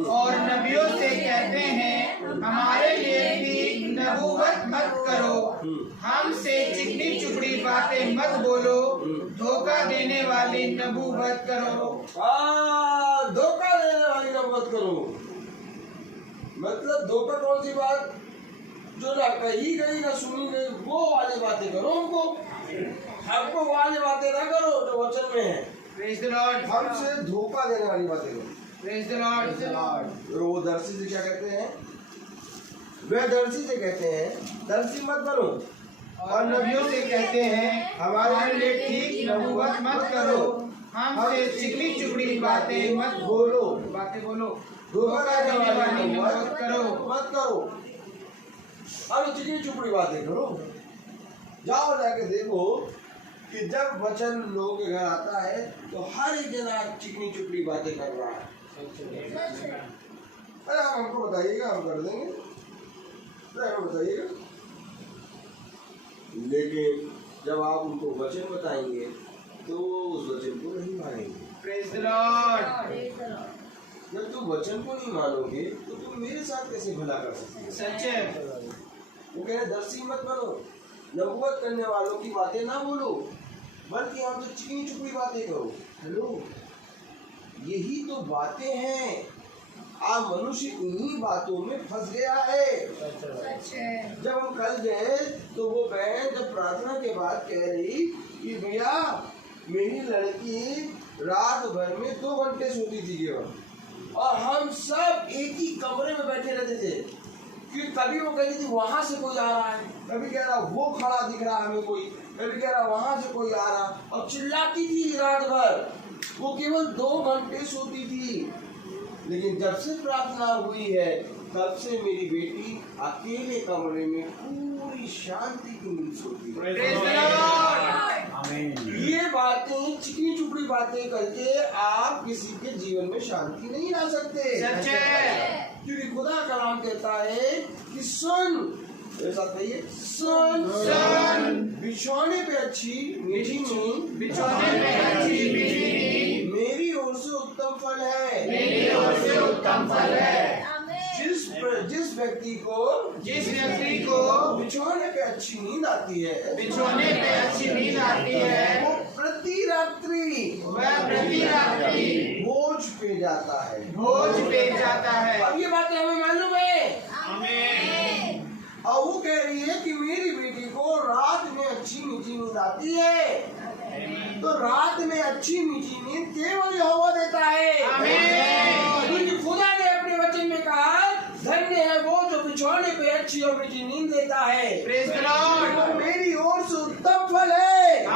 और नबियों से कहते हैं हमारे लिए भी नबूवत मत करो, हमसे चिकनी चुपड़ी बातें मत बोलो, धोखा देने वाली नबूवत करो। धोखा देने वाली नबूवत करो मतलब धोखा कौन सी बात, जो ना कही गई ना सुनी गई वो वाली बातें करो। हमको वाली बातें ना करो जो वचन में है। Praise the Lord. हमसे धोखा देने वाली बातें करो। Praise the Lord. वो दर्शी से क्या कहते हैं, वे दर्शी से कहते हैं दर्शी मत बनो और नबियों से कहते हैं हमारे लिए ठीक नबूवत मत करो, हमसे चिकनी चुपड़ी बातें मत बोलो, धोखा देने वाली नबूवत करो मत करो। अब चिकनी चुपड़ी बातें करो। जाओ जाके देखो कि जब वचन लोगों के घर आता है तो हर एक जना चिकनी चुपड़ी बातें कर रहा है। अरे आप हमको बताइएगा, हम कर देंगे, हमको बताइएगा। लेकिन जब आप उनको वचन बताएंगे तो वो उस वचन को नहीं मानेंगे। Praise the Lord. जब तुम वचन को नहीं मानोगे तो तुम मेरे साथ कैसे भला कर सकते हो। सच है। वो कह रहे दर्शी मत बनो, नबूवत करने वालों की बातें ना बोलो, बल्कि हमसे चिकनी चुपड़ी बातें करो। हेलो, यही तो बातें हैं। आज मनुष्य इन्हीं बातों में फंस गया है। जब हम कल गए तो वो बहन जब प्रार्थना के बाद कह रही कि भैया मेरी लड़की रात भर में 2 घंटे सोती थी केवल, और हम सब एक ही कमरे में बैठे रहते थे कि कभी वो कहती थी वहां से कोई आ रहा है, कभी कह रहा वो खड़ा दिख रहा है हमें कोई, कभी कह रहा वहां से कोई आ रहा, और चिल्लाती थी रात भर। वो केवल 2 घंटे सोती थी। लेकिन जब से प्रार्थना हुई है तब से मेरी बेटी अकेले कमरे में पूरी शांति की नींद सोती है। ये बातें चिकनी चुपड़ी बातें करके आप किसी के जीवन में शांति नहीं ला सकते। क्योंकि खुदा कलाम कहता है कि सुन, कहिए सुन, बिछौने पे अच्छी मीठी नींद, बिछौने पे अच्छी मीठी नींद मेरी ओर से उत्तम फल है, मेरी ओर से उत्तम फल है। जिस व्यक्ति को बिछौने पे अच्छी नींद आती है, बिछौने पे अच्छी नींद आती है, वो प्रति रात्रि बोझ पे जाता है। अब ये बातें हमें मालूम है। और वो कह रही है कि मेरी बेटी को रात में अच्छी मीठी नींद आती है, तो रात में अच्छी मीठी नींद केवल यहोवा देता है। क्योंकि खुदा ने अपने वचन में कहा धन्य है वो जो बिछौने पे अच्छी और मीठी नींद देता है। Praise the Lord. मेरी ओर से उत्तम फल है।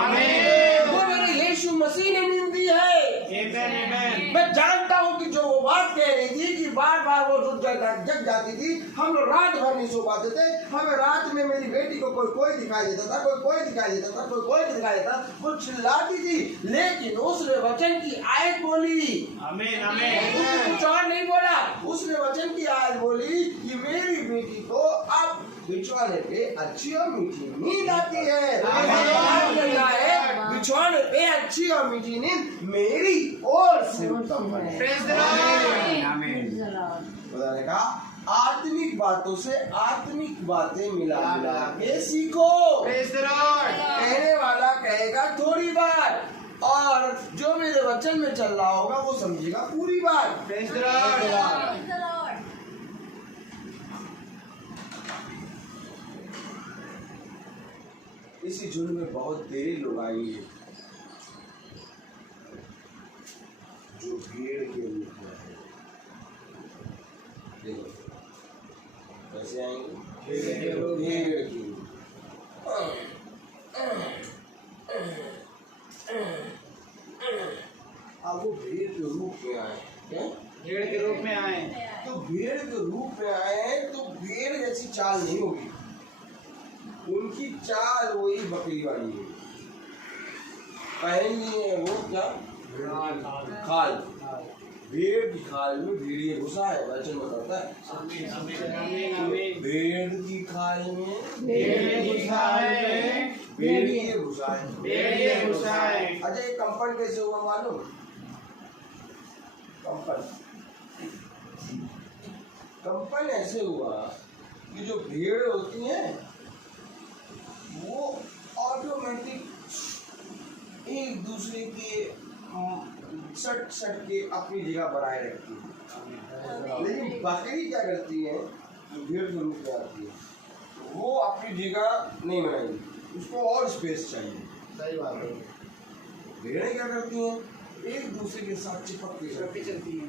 वो मेरे यीशु मसीह ने नींद दी है। मैं जानता हूँ कि जो वो बात कह रही थी कि बार बार वो जग जाती थी, हम लोग रात भर नहीं सो पाते थे, हमें रात में मेरी बेटी को कोई दिखाई देता था, कोई दिखाई देता था, कोई दिखाई देता, वो चिल्लाती थी। लेकिन उसने वचन की आयत बोली, उसने कुछ और नहीं बोला, उसने वचन की आयत बोली कि मेरी बेटी को अब बिछौने पे अच्छी और मीठी नींद आती है। बिछौने पे अच्छी और मीठी नींद मेरी ओर से उत्तम है। खुदा ने कहा आत्मिक बातों से आत्मिक बातें मिला के सीखो। कहने वाला कहेगा थोड़ी बात, और जो मेरे वचन में चल रहा होगा वो समझेगा पूरी बात। इसी झुंड में बहुत देरी लोग आएंगे जो भीड़ के रूप में है। देखो कैसे आएंगे, भीड़ की। अब वो भीड़ के रूप में आए, क्या भीड़ के रूप में आए, तो भीड़ के रूप में आए तो भीड़ जैसी चाल नहीं होगी, उनकी चाल वही बकरी वाली है। पहन लिए वो क्या खाल, भेड़ की खाल में भेड़िए घुसा है, वचन बताता है। भेड़ की खाल में भेड़ घुसा है, भेड़िए घुसाए। भेड़िए घुसाए। अच्छा, ये कंपन कैसे हुआ मालूम? कंपन ऐसे हुआ कि जो भेड़ होती है वो ऑटोमेटिक एक दूसरे के सट के अपनी जगह बनाए रखती है। लेकिन बकरी क्या करती है, जो भेड़ के रूप में आती है, वो अपनी जगह नहीं बनाएगी, उसको और स्पेस चाहिए। सही बात है। भेड़ें क्या करती हैं, एक दूसरे के साथ चिपक के चलती है।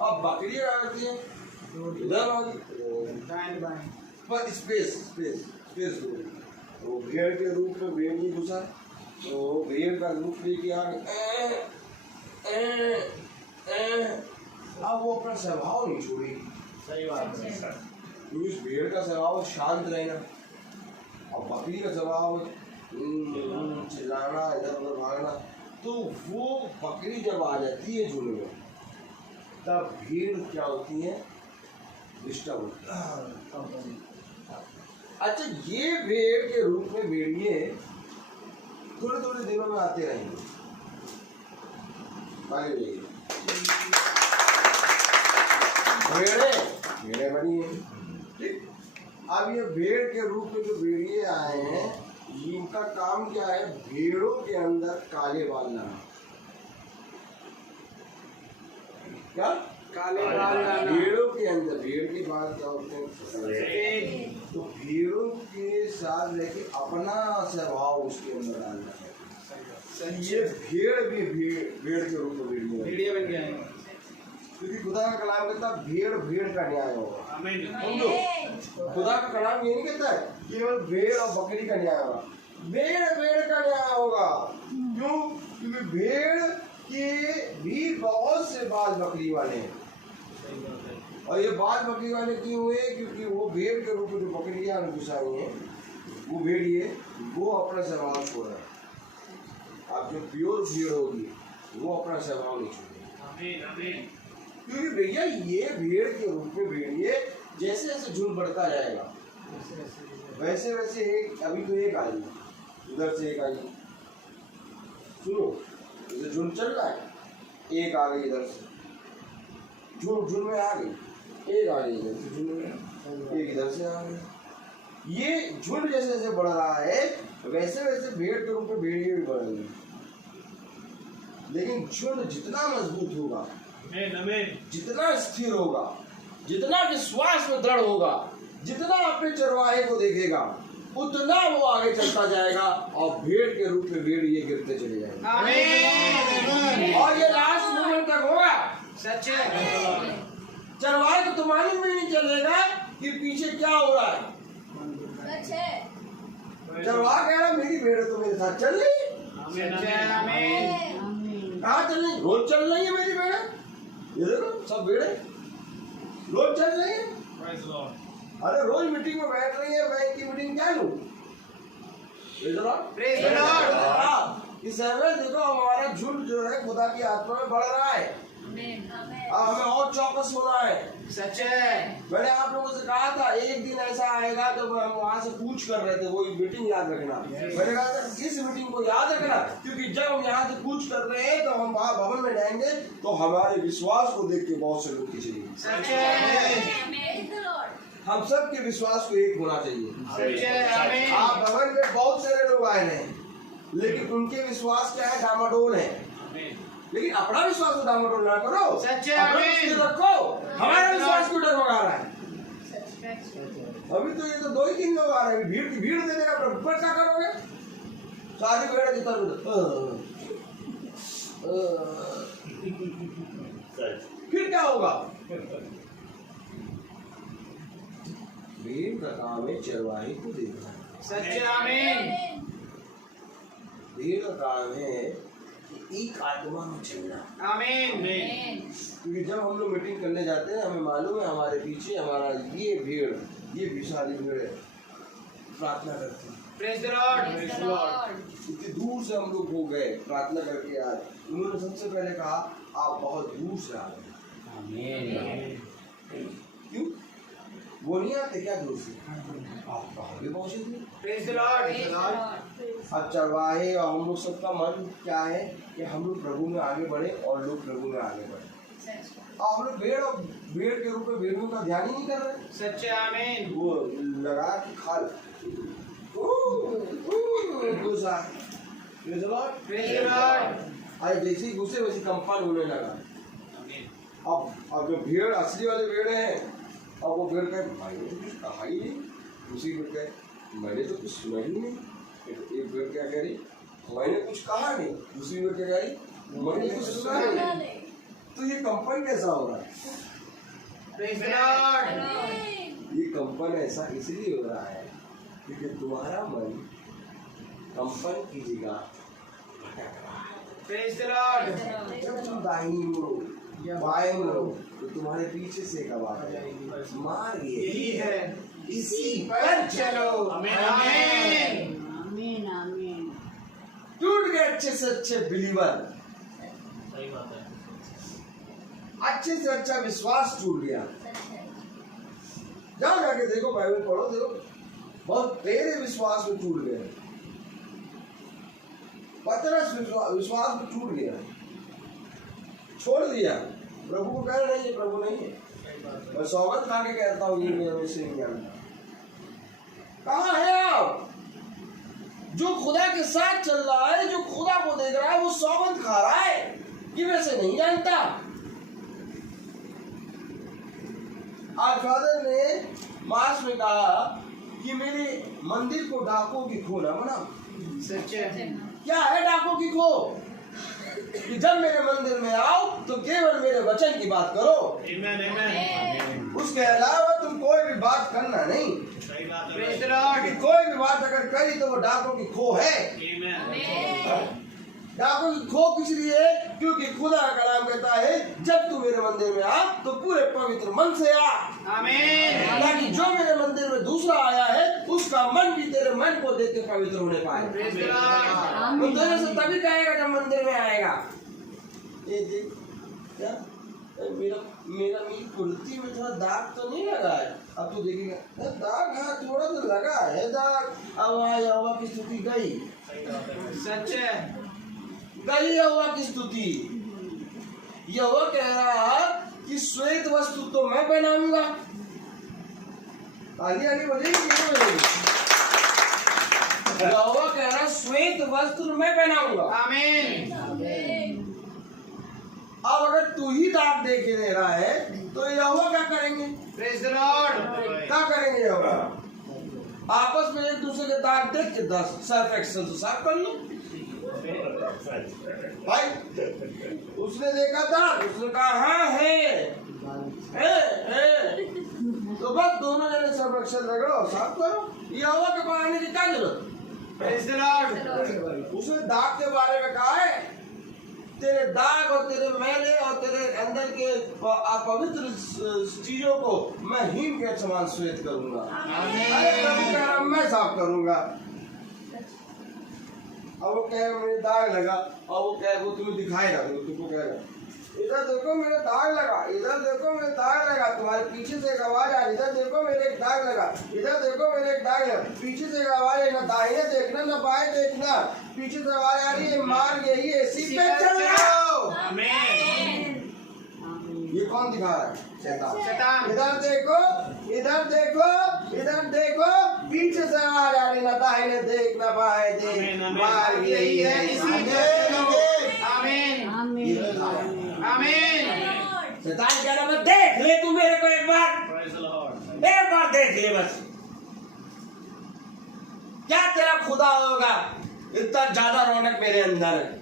अब बकरी क्या करती है, इधर वाली दाएं बाएं। पर स्पेस वो भेड़ के रूप में भेड़ नहीं घुसा, तो भेड़ का रूप लेके आ गए। अब वो अपना स्वभाव नहीं छोड़ेगी। सही बात है। क्योंकि उस भेड़ का स्वभाव शांत रहना, और बकरी का स्वभाव चिल्लाना, इधर उधर भागना। तो वो बकरी जब आ जाती है झुंड में, तब भीड़ क्या होती है, डिस्टर्ब होती है। अच्छा, ये भेड़ के रूप में भेड़िए थोड़े थोड़े दिनों में आते रहेंगे। भेड़े बनी है, ठीक। अब ये भेड़ के रूप में जो भेड़िए आए हैं, इनका काम क्या है, भेड़ों के अंदर काले बाल लाना। क्या? काले बाल लाना। भेड़ों के अंदर, भेड़ के बाल क्या होते हैं, सफेद। तो भेड़ों के साथ रह के अपना स्वभाव उसके अंदर डालना है। ये भेड़ भी भेड़ के रूप में भेड़िए बन गया है। क्योंकि खुदा का कलाम कहता है भेड़ का न्याय होगा। समझो, खुदा का कलाम ये नहीं कहता है केवल भेड़ और बकरी का न्याय होगा, भेड़ का न्याय होगा। क्यों? क्योंकि भेड़ के भी बहुत से बाल बकरी वाले हैं, और ये बाल बकरी वाले क्यों हुए? क्योंकि वो भेड़ के रूप में जो बकरियां घुसाई हैं, वो भेड़िए वो अपना स्वभाव छोड़ रहा है। आप जो प्योर भेड़ होगी वो अपना स्वभाव नहीं छोड़ेगी। क्योंकि भैया ये भेड़ के रूप में भेड़िए जैसे जैसे झुंड बढ़ता जाएगा, वैसे वैसे एक, अभी तो एक आई, उधर से एक आई, सुनो, जैसे झुंड चल रहा है, एक आ गई इधर से, झुंड में आ गई, एक आ गई इधर से, झुंड में एक इधर से आ गई। ये झुंड जैसे जैसे बढ़ रहा है, वैसे वैसे भेड़ के रूप में भेड़िए भी बढ़ रही है। लेकिन झुंड जितना मजबूत होगा, जितना स्थिर होगा, जितना विश्वास में दृढ़ होगा, जितना अपने चरवाहे को देखेगा, उतना वो आगे चलता जाएगा, और भेड़ के रूप में भेड़ ये गिरते चले जाएंगे। आमीन। और ये लास्ट मोमेंट तक होगा। सच है। चरवाहे को तो मालूम भी नहीं चलेगा कि पीछे क्या हो रहा है। सच है। चरवाहा कह रहा मेरी भेड़ तो मेरे साथ चल रही है। सच है। आमीन। कहाँ चल रही? रोज चल रही है मेरी भेड़, ये देखो सब भेड़े रोज चल रही है। अरे रोज मीटिंग में बैठ रही है, मैं इनकी मीटिंग क्या लूं? Praise the Lord। इस समय देखो हमारा झुंड जो है खुदा की आत्मा में बढ़ रहा है, हमें और चौकस होना है। सच है। मैंने आप लोगों से कहा था एक दिन ऐसा आएगा जब हम वहाँ से पूछ कर रहे थे, वो मीटिंग याद रखना। मैंने कहा था इस मीटिंग को याद रखना, क्योंकि जब हम यहाँ से पूछ कर रहे हैं तो हम वहाँ भवन में जाएंगे तो हमारे विश्वास को देख के बहुत से लोग खींचेंगे। सच है। हम सब के विश्वास को एक होना चाहिए। सच है। आमीन। आप भवन में बहुत सारे लोग आए हैं, लेकिन उनके विश्वास क्या है, डामाडोल है। लेकिन अपना विश्वास को डामाडोल ना करो, सच है। अपना आमीन। रखो। हमारा विश्वास क्यों डगमगा रहा है? अभी तो ये तो 2 ही 3 लोग आ रहे हैं, भीड़ की भीड़ देने का ऊपर क्या करोगे? सारी भेड़ जितना फिर क्या होगा? भीड़ का काम है चरवाहे को देखना। सच है। आमीन। भीड़ का काम है कि एक आत्मा में चलना। आमीन। क्योंकि जब हम लोग मीटिंग करने जाते हैं, हमें मालूम है हमारे पीछे हमारा ये भीड़, ये विशाली भीड़ प्रार्थना करती है। Praise the Lord। इतनी दूर से हम लोग हो गए प्रार्थना करके आए। उन्होंने सबसे पहले कहा आप बहुत दूर से आ गए। क्यों? वो नहीं आते क्या दूर से? आप कहाँ भी पहुँचे थे? Praise the Lord. Praise the Lord. अब चढ़वाए और हम लोग सबका मन क्या है कि हम लोग प्रभु में आगे बढ़े और लोग प्रभु में आगे बढ़े। और हम लोग भेड़ के रूप में भेड़ों का ध्यान ही नहीं कर रहे। सच्चे आमीन। वो लगा के खाल घुसा। Praise the Lord. आज जैसे ही घुसे वैसे कंपन होने लगा। अब जो भेड़ असली वाले भेड़ हैं, अब वो भेड़ कहे भाई ने तो कुछ कहा ही नहीं। दूसरी भेड़ कहे मैंने तो कुछ सुना ही नहीं। एक भेड़ क्या कह रही मैंने कुछ कहा नहीं। दूसरी भेड़ क्या कह रही मैंने कुछ सुना नहीं। तो ये कंपन कैसा हो रहा है? Praise the Lord. ये कंपन ऐसा इसलिए हो रहा है क्योंकि तुम्हारा मन कंपन की जगह भटक रहा है। Praise the Lord. जब तुम दाहिनी मुड़ो या बाएं मुड़ो तो तुम्हारे पीछे से एक आवाज आएगी, मार यही है, इसी पर चलो। आमीन। आमीन आमीन। टूट गए अच्छे से अच्छे बिलीवर, सही बात है। अच्छे से अच्छा विश्वास टूट गया। जाओ जाके देखो, बाइबल पढ़ो, देखो बहुत तेरे विश्वास में टूट गए। पतरस विश्वास में टूट गया, छोड़ दिया, प्रभु को कह रहे नहीं ये प्रभु नहीं है। मैं सौगंध खा के कहता हूँ ये मेरे से नहीं जानता। कहाँ है आप? जो खुदा के साथ चल रहा है, जो खुदा को देख रहा है, वो सौगंध खा रहा है कि मैं से नहीं जानता। आज फादर ने मास में कहा कि मेरे मंदिर को डाकों की खो ना बना। सच्चे। क्या है डाकों की खो? कि जब मेरे मंदिर में आओ तो केवल मेरे वचन की बात करो। Amen, amen. उसके अलावा तुम कोई भी बात करना नहीं। सही बात है। Praise the Lord. कि कोई भी बात अगर करी तो वो डाकों की खो है। Amen. डाकों की खो किस लिए? क्योंकि खुदा का कलाम कहता है जब तू मेरे मंदिर में आ तो पूरे पवित्र मन से आ। आमीन। ताकि जो मेरे मंदिर में दूसरा आया है उसका मन भी तेरे मन को देख के पवित्र होने पाए। Praise the Lord. वो तेरे से तभी कहेगा जब मंदिर में आएगा। ये देख क्या मेरा कुर्ती में थोड़ा दाग तो नहीं लगा है। अब तो देखिएगा दाग, हाँ थोड़ा तो लगा है दाग। अब यहोवा की स्तुति गई, सच्चे। गई यहोवा की स्तुति। यहोवा कह रहा कि श्वेत वस्तु तो मैं पहनाऊंगा। आली आली बजेगी क्यों बजेगी? यहोवा कह रहा श्वेत वस्त्र मैं पहनाऊंगा। आमीन। अब अगर तू ही दाग देखे दे रहा है तो यहोवा क्या करेंगे? Praise the Lord. क्या करेंगे यहोवा? आपस में एक दूसरे के दाग देख के 10 सर्फ एक्सेल से साफ कर लो। भाई उसने देखा था, उसने कहा हाँ है। तो बस दोनों जने सर्फ एक्सेल रगड़ो साफ करो। यहोवा के पास आने की क्या जरूरत? Praise the Lord. उसने दाग के बारे में कहा है तेरे दाग और तेरे मैले और तेरे अंदर के अपवित्र चीजों को मैं हिम के समान श्वेत करूंगा। अरे प्रभु कह रहा मैं साफ करूंगा। अब वो कहे मेरे दाग लगा, और वो कहे वो तुम्हें दिखाएगा, तुमको कहेगा इधर देखो मेरे दाग लगा, इधर देखो मेरे दाग लगा। तुम्हारे पीछे से एक आवाज आ रही, इधर देखो मेरे एक दाग लगा, इधर देखो मेरे एक दाग लगा। पीछे से एक आवाज है, ना दाहिने देखना ना बाएं देखना। पीछे से आवाज आ रही है मार यही एसी पे चल जाओ। Amen. ये कौन दिखा रहा है? शैतान। इधर देखो, इधर देखो, इधर देखो। पीछे से आवाज आ रही, ना दाहिने देख ना बाएं देख, आमीन, आमीन। मार यही है इसी पे चलो। आमीन। आमीन। आमीन। शैतान कह रहा है देख ले तू मेरे को एक बार, Praise the Lord. एक बार देख ले बस। क्या तेरा खुदा होगा? इतना ज्यादा रौनक मेरे अंदर है।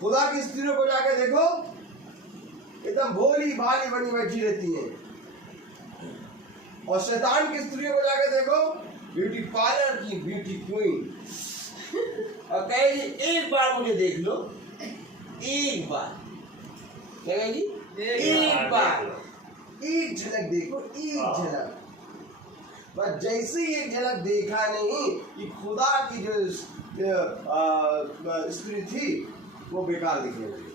खुदा की स्त्रियों को जाके देखो, एकदम भोली भाली बनी बैठी रहती है। और शैतान की स्त्रियों को जाके देखो, ब्यूटी पार्लर की ब्यूटी क्वीन। और कहेगी एक बार मुझे देख लो, एक बार। क्या कहेगी? एक बार, एक झलक देखो, एक झलक। बस जैसे ही एक झलक देखा नहीं कि खुदा की जो स्त्री थी वो बेकार दिखने लगी।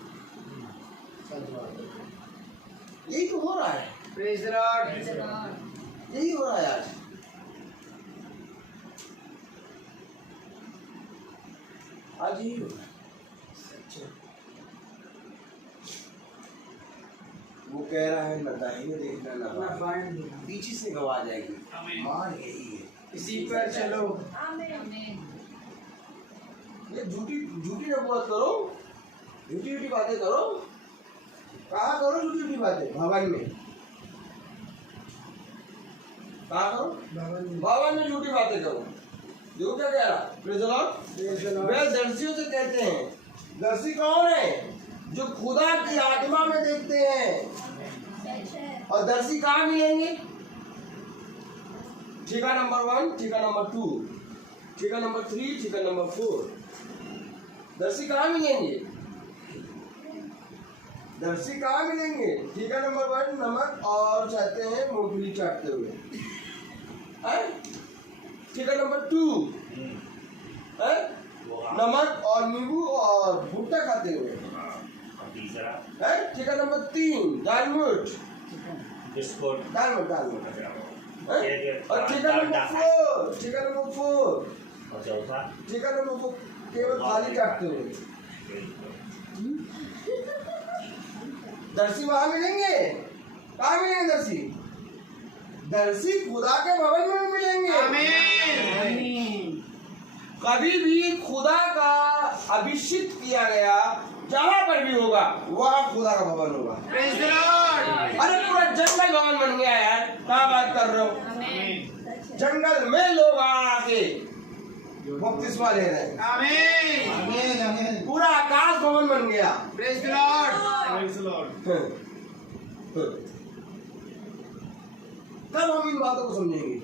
यही तो हो रहा है, praise the Lord. Praise the Lord. यही हो रहा है आज। आज यही हो रहा है। वो कह रहा है न दाहिने देखना न अपना बाएं, बाएं देखना। पीछे से गवा जाएगी। आमीन। मान यही है, इसी पर चलो। आमीन। Amen. ये झूठी झूठी नबूवत करो, झूठी झूठी बातें करो। कहाँ करो झूठी झूठी बातें? भवन में। कहाँ करो? भवन में झूठी बातें करो। देखो क्या कह रहा? Praise the Lord. वे दर्शियों से कहते हैं, दर्शी कौन है? जो खुदा की आत्मा में देखते हैं। और दर्शी कहाँ मिलेंगे? ठीका नंबर 1, ठीका नंबर 2, ठीका नंबर 3, ठीका नंबर 4। दर्शी कहाँ मिलेंगे? दर्शी कहाँ मिलेंगे? ठीका नंबर 1, नमक और चाहते हैं मूंगफली चाटते हुए। ठीका नंबर 2, नमक और नींबू और भुट्टा खाते हुए। और तीसरा ठीका नंबर 3, दालमोट। बिस्कुट दालमोट एक- और ठीका नंबर 4, ठीका नंबर 4, और चौथा ठीका नंबर 4 केवल थाली चाटते हुए। दर्शी वहां मिलेंगे? कहाँ मिलेंगे दर्शी? दर्शी खुदा के भवन में मिलेंगे। आमीन। कभी भी खुदा का अभिषिक्त किया गया जहाँ पर भी होगा वहाँ खुदा का भवन होगा। Praise the Lord. अरे पूरा जंगल भवन बन गया यार, कहाँ बात कर रहे हो? Amen. जंगल में लोग आके बपतिस्मा ले रहे हैं। आमीन। पूरा आकाश भवन बन गया। Praise the Lord. Praise the Lord. कब हम इन बातों को समझेंगे?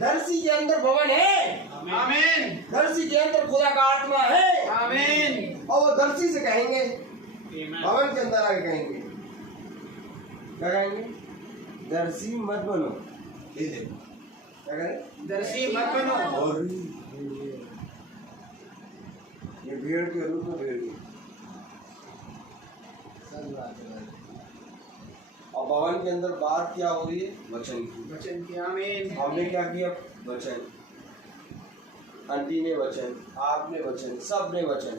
दर्शी के अंदर भवन है, आमीन। दर्शी के अंदर खुदा का आत्मा है। आमीन। और वो दर्शी से कहेंगे, Amen. भवन के अंदर आके कहेंगे, क्या कहेंगे? दर्शी मत बनो। ये देखो क्या कहें? दर्शी मत बनो। और ये भेड़ के रूप में भेड़ की। और भवन के अंदर बात क्या हो रही है? वचन की। वचन की। आमीन। हमने क्या किया? वचन। आंटी ने वचन, आपने वचन, सब ने वचन।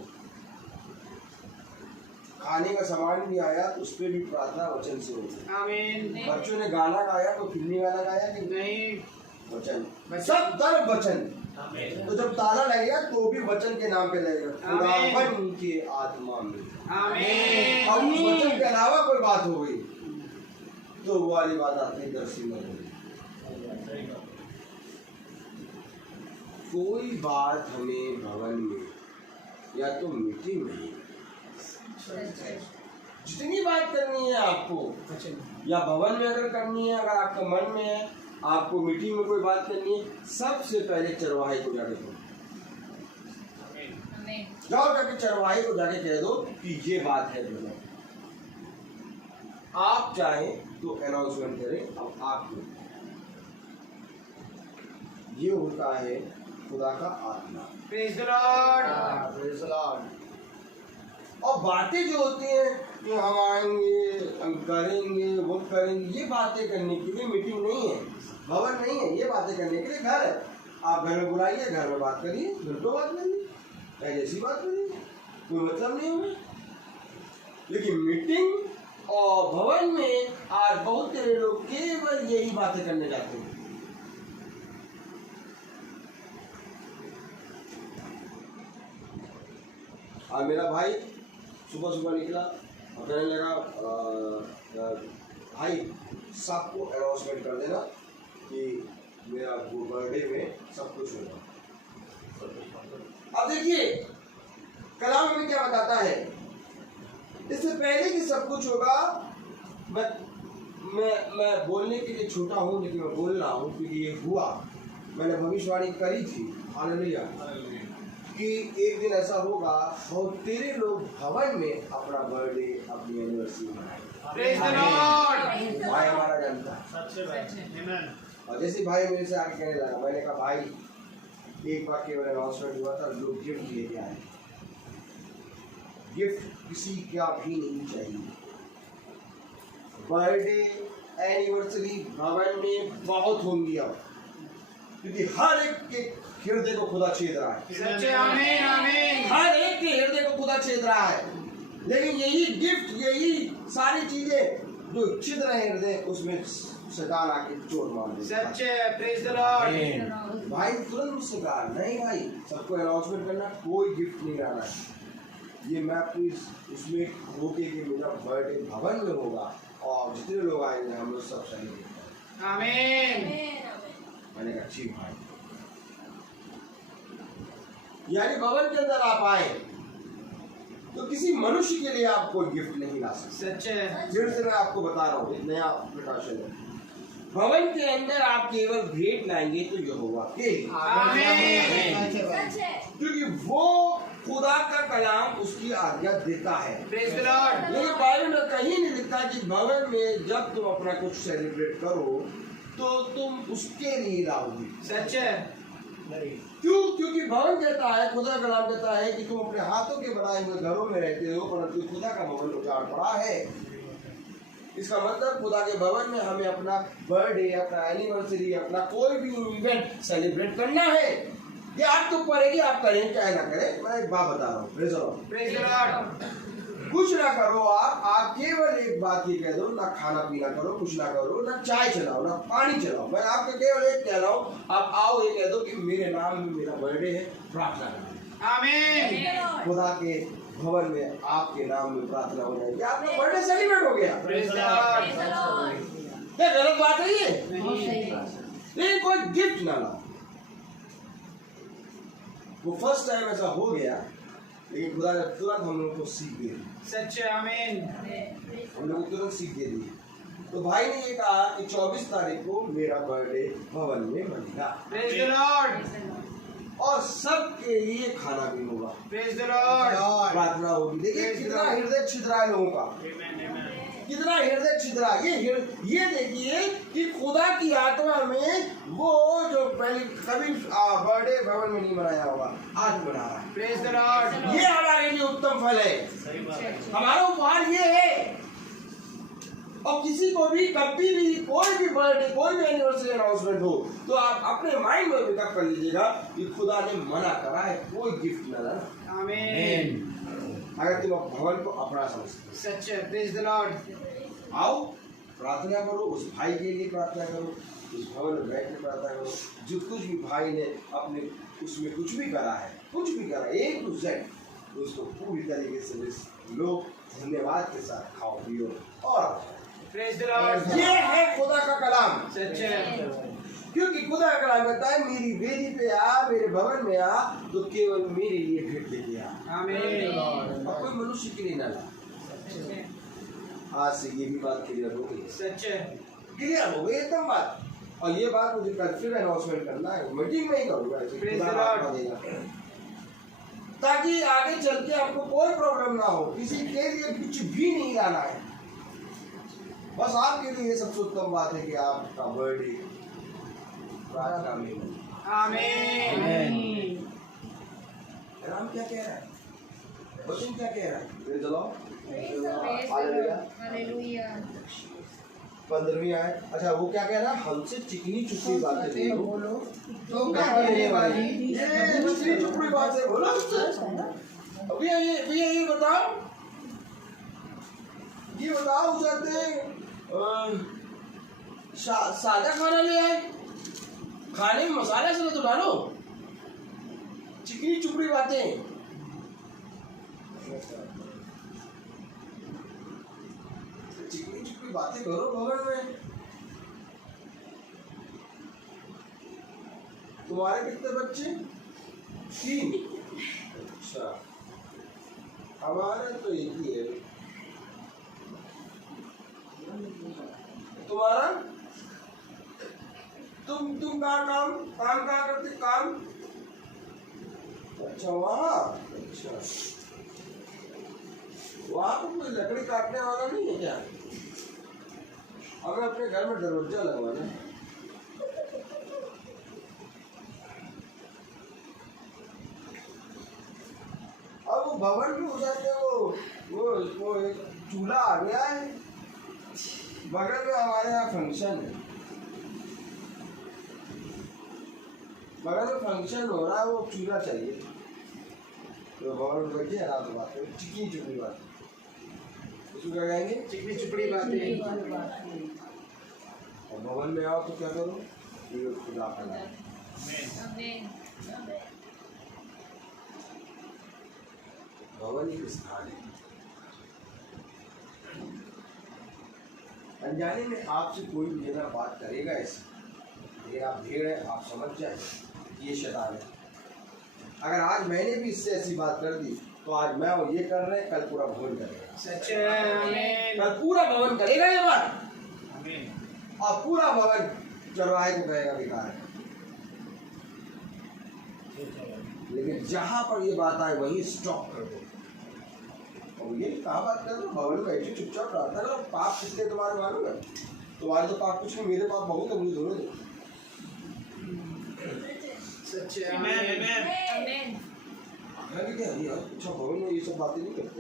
खाने का सामान भी आया, उस पर भी प्रार्थना वचन से होती। आमीन। बच्चों ने गाना गाया तो फिल्मी गाना गाया कि नहीं। वचन, सब तरफ वचन। Amen. तो जब ताला लगेगा तो भी वचन के नाम पे लगेगा, आमीन। खुदावन के आत्मा में। आमीन। और उस वचन के अलावा कोई बात हो गई तो वो वाली बात आती है दर्शी में। कोई बात हमें भवन में या तो मीटिंग में, जितनी बात करनी है आपको या भवन में अगर करनी है, अगर आपका मन में है आपको मीटिंग में कोई बात करनी है, सबसे पहले चरवाहे को जाके कहो। Amen. जाओ जाके चरवाहे को जाके कह दो कि ये बात है भवन। आप चाहें तो अनाउंसमेंट करें, अब आप लोग। ये होता है खुदा का आत्मा। Praise the Lord. और बातें जो होती हैं कि हम आएंगे, हम करेंगे, वो करेंगे, ये बातें करने के लिए मीटिंग नहीं है, भवन नहीं है। ये बातें करने के लिए घर है। आप घर में बुलाइए, घर में बात करिए, घंटों बात करिए, चाहे जैसी बात करिए, कोई मतलब नहीं होगा। लेकिन मीटिंग और भवन में आज बहुत सारे लोग केवल यही बातें करने जाते हैं। और मेरा भाई सुबह सुबह निकला और कहने लगा भाई सबको अनाउंसमेंट कर देना कि मेरा बर्थडे में सब कुछ होगा। अब देखिए कलाम हमें क्या बताता है, इससे पहले कि सब कुछ होगा, मैं बोलने के लिए छोटा हूँ लेकिन मैं बोल रहा हूँ क्योंकि ये हुआ। मैंने भविष्यवाणी करी थी, हालेलुया, कि एक दिन ऐसा होगा और तेरे लोग भवन में अपना बर्थडे, अपनी एनिवर्सरी मनाएंगे। Praise the Lord. भाई हमारा जानता है। सच्चे भाई। Amen. और जैसे भाई मेरे से आके कहने लगा, मैंने कहा भाई एक बार केवल अनाउंसमेंट हुआ था, लोग गिफ्ट लेके आए। गिफ्ट किसी का भी नहीं चाहिए। बर्थडे एनिवर्सरी भवन में बहुत होंगी अब, क्योंकि हर एक के हृदय को खुदा छेद रहा है। सच्चे आमीन आमीन। हर एक के हृदय को खुदा छेद रहा है, लेकिन यही गिफ्ट, यही सारी चीजें जो छिद रहे हैं हृदय, उसमें शैतान आके चोट मार दे। सच्चे, प्रेज द लॉर्ड। भाई तुरंत मुझसे कहा, नहीं भाई सबको अनाउंसमेंट करना, कोई गिफ्ट नहीं लाना है। ये मैं अपनी उसमें होके कि मेरा बर्थडे भवन में होगा और जितने लोग आएंगे हम लोग सब सेलिब्रेट करेंगे। आमीन। मैंने कहा ठीक भाई, यानी भवन के अंदर आप आए तो किसी मनुष्य के लिए आप कोई गिफ्ट नहीं ला सकते। सच्चे। फिर से मैं आपको बता रहा हूँ, एक नया प्रकाशन है। भवन के अंदर आप केवल भेंट लाएंगे तो यहोवा के, आमीन। क्योंकि वो खुदा का कलाम उसकी आज्ञा देता है। Praise the Lord. लेकिन बाइबल में कहीं नहीं लिखता कि भवन में जब तुम अपना कुछ सेलिब्रेट करो तो तुम उसके लिए लाओगे। सच्चे। क्यों? क्योंकि भवन कहता है, खुदा का कलाम कहता है कि तुम अपने हाथों के बनाए हुए घरों में रहते हो, परंतु खुदा का भवन उजाड़ पड़ा है। इसका मतलब खुदा के भवन में हमें अपना बर्थडे, अपना एनिवर्सरी, अपना कोई भी इवेंट सेलिब्रेट करना है। ये आपके ऊपर है कि आप करें चाहे ना करें। मैं एक बात बता रहा हूँ, प्रेज द लॉर्ड। कुछ ना करो आप केवल एक बात ये कह दो, ना खाना पीना करो, कुछ ना करो, ना चाय चलाओ, ना पानी चलाओ। मैं आपको केवल एक कह रहा हूँ, आप आओ ये कह दो कि मेरे नाम में मेरा बर्थडे है, प्रार्थना करो। आमीन। खुदा के भवन में आपके नाम में प्रार्थना हो जाएगी, आपका बर्थडे सेलिब्रेट हो गया। Praise the Lord. क्या गलत बात है ये? नहीं। लेकिन कोई गिफ्ट ना लाओ। वो फर्स्ट टाइम ऐसा हो गया, लेकिन खुदा ने तुरंत हम लोग को सीख दे दी। सच्चे। आमीन। हम लोग को तुरंत सीख दे दी। तो भाई ने ये कहा कि 24 तारीख को मेरा बर्थडे भवन में मनेगा, प्रेज द लॉर्ड। और सबके लिए खाना भी होगा, प्रेज द लॉर्ड। प्रार्थना होगी। देखिए कितना हृदय छिद्रा है लोगों का, कितना हृदय छिद्रा। ये देखिए कि खुदा की आत्मा में वो जो पहले कभी बर्थडे भवन में नहीं मनाया होगा, आज मना रहा है। Praise the Lord. ये हमारे लिए उत्तम फल है। सही बात है। हमारा उपहार ये है। और किसी को भी कभी भी कोई भी बर्थडे, कोई भी एनिवर्सरी अनाउंसमेंट हो तो आप अपने माइंड में पिकअप कर लीजिएगा कि खुदा ने मना करा है, कोई गिफ्ट न लाना। आमीन। अगर तुम भवन को अपना समझते सच्चे। Praise the Lord. आओ, प्रार्थना करो, उस भाई के लिए प्रार्थना करो, उस भवन में बैठ के प्रार्थना करो। जो कुछ भी भाई ने अपने उसमें कुछ भी करा है, कुछ भी करा, A to Z, उसको पूरी तरीके से लो, धन्यवाद के साथ खाओ पियो और प्रेज द लॉर्ड। ये है खुदा का कलाम। सच्चे। क्योंकि खुदा का कलाम कहता है मेरी वेदी पे आ, मेरे भवन में आ, तो केवल मेरे लिए भेंट लेके आ, आमीन। और कोई मनुष्य के लिए ना ला। आज से ये भी बात क्लियर हो गई, सच्चे। क्लियर हो गई एकदम बात। और ये बात मुझे कल फिर अनाउंसमेंट करना है, मीटिंग में ही करूंगा ऐसे, Praise खुदा the Lord. आत्मा देगा। ताकि आगे चल के आपको कोई प्रॉब्लम ना हो, किसी के लिए कुछ भी नहीं लाना है। बस आपके लिए सबसे उत्तम बात है कि आपका बर्थडे प्रार्थना में हो। आमीन। राम क्या कह रहा है, वचन क्या कह रहा है? Praise the Lord. हालेलुया। 15वीं आयत। अच्छा, वो क्या कह रहा है? हमसे चिकनी चुपड़ी बातें बोलो तो कहने वाली। ये चिकनी चुपड़ी बातें बोलो उससे। भैया ये बताओ, जाते सादा खाना ले आए, खाने में मसाला से तो डालो, चिकनी चुपड़ी बातें। चिकनी चुपड़ी बातें करो भवन में। तुम्हारे कितने बच्चे? 3। अच्छा, हमारे तो एक ही है। तुम्हारा? तुम काम कहाँ करते? काम? अच्छा, वहाँ। अच्छा, वहाँ तो कोई लकड़ी काटने वाला नहीं है क्या? हमें अपने घर में दरवाजा लगवाना है। अब वो भवन में हो जाते हैं, वो एक चूल्हा आ गया है, बगल में हमारे यहाँ फंक्शन है, बगल में फंक्शन हो रहा है, वो चूल्हा चाहिए, तो भवन में बैठे रात को बात करें, चिकनी चुपड़ी बात, उसको क्या कहेंगे? चिकनी चुपड़ी बातें। और भवन में आओ तो क्या करो? ये खुदा का नाम, भवन एक स्थान है। अनजाने में आपसे कोई भी जगह बात करेगा ऐसे, लेकिन आप भीड़ है, आप समझ जाए ये शैतान है। अगर आज मैंने भी इससे ऐसी बात कर दी तो आज मैं और ये कर रहे हैं, कल पूरा भवन करेगा। सच है, आमीन। कल पूरा भवन करेगा ये बात, आमीन। और पूरा भवन चरवाहे को कहेगा बेकार है। लेकिन जहां पर ये बात आए वहीं स्टॉप कर दो। और ये कहाँ बात कर रहे हो? भवन में बैठे चुपचाप प्रार्थना करो। पाप कितने तुम्हारे मालूम है? तुम्हारे तो पाप कुछ नहीं, मेरे पाप बहुत है, मुझे दोनों दो। सच है, आमीन, आमीन। आमीन। मैं भी क्या यार, अच्छा भवन में ये सब बातें नहीं करते।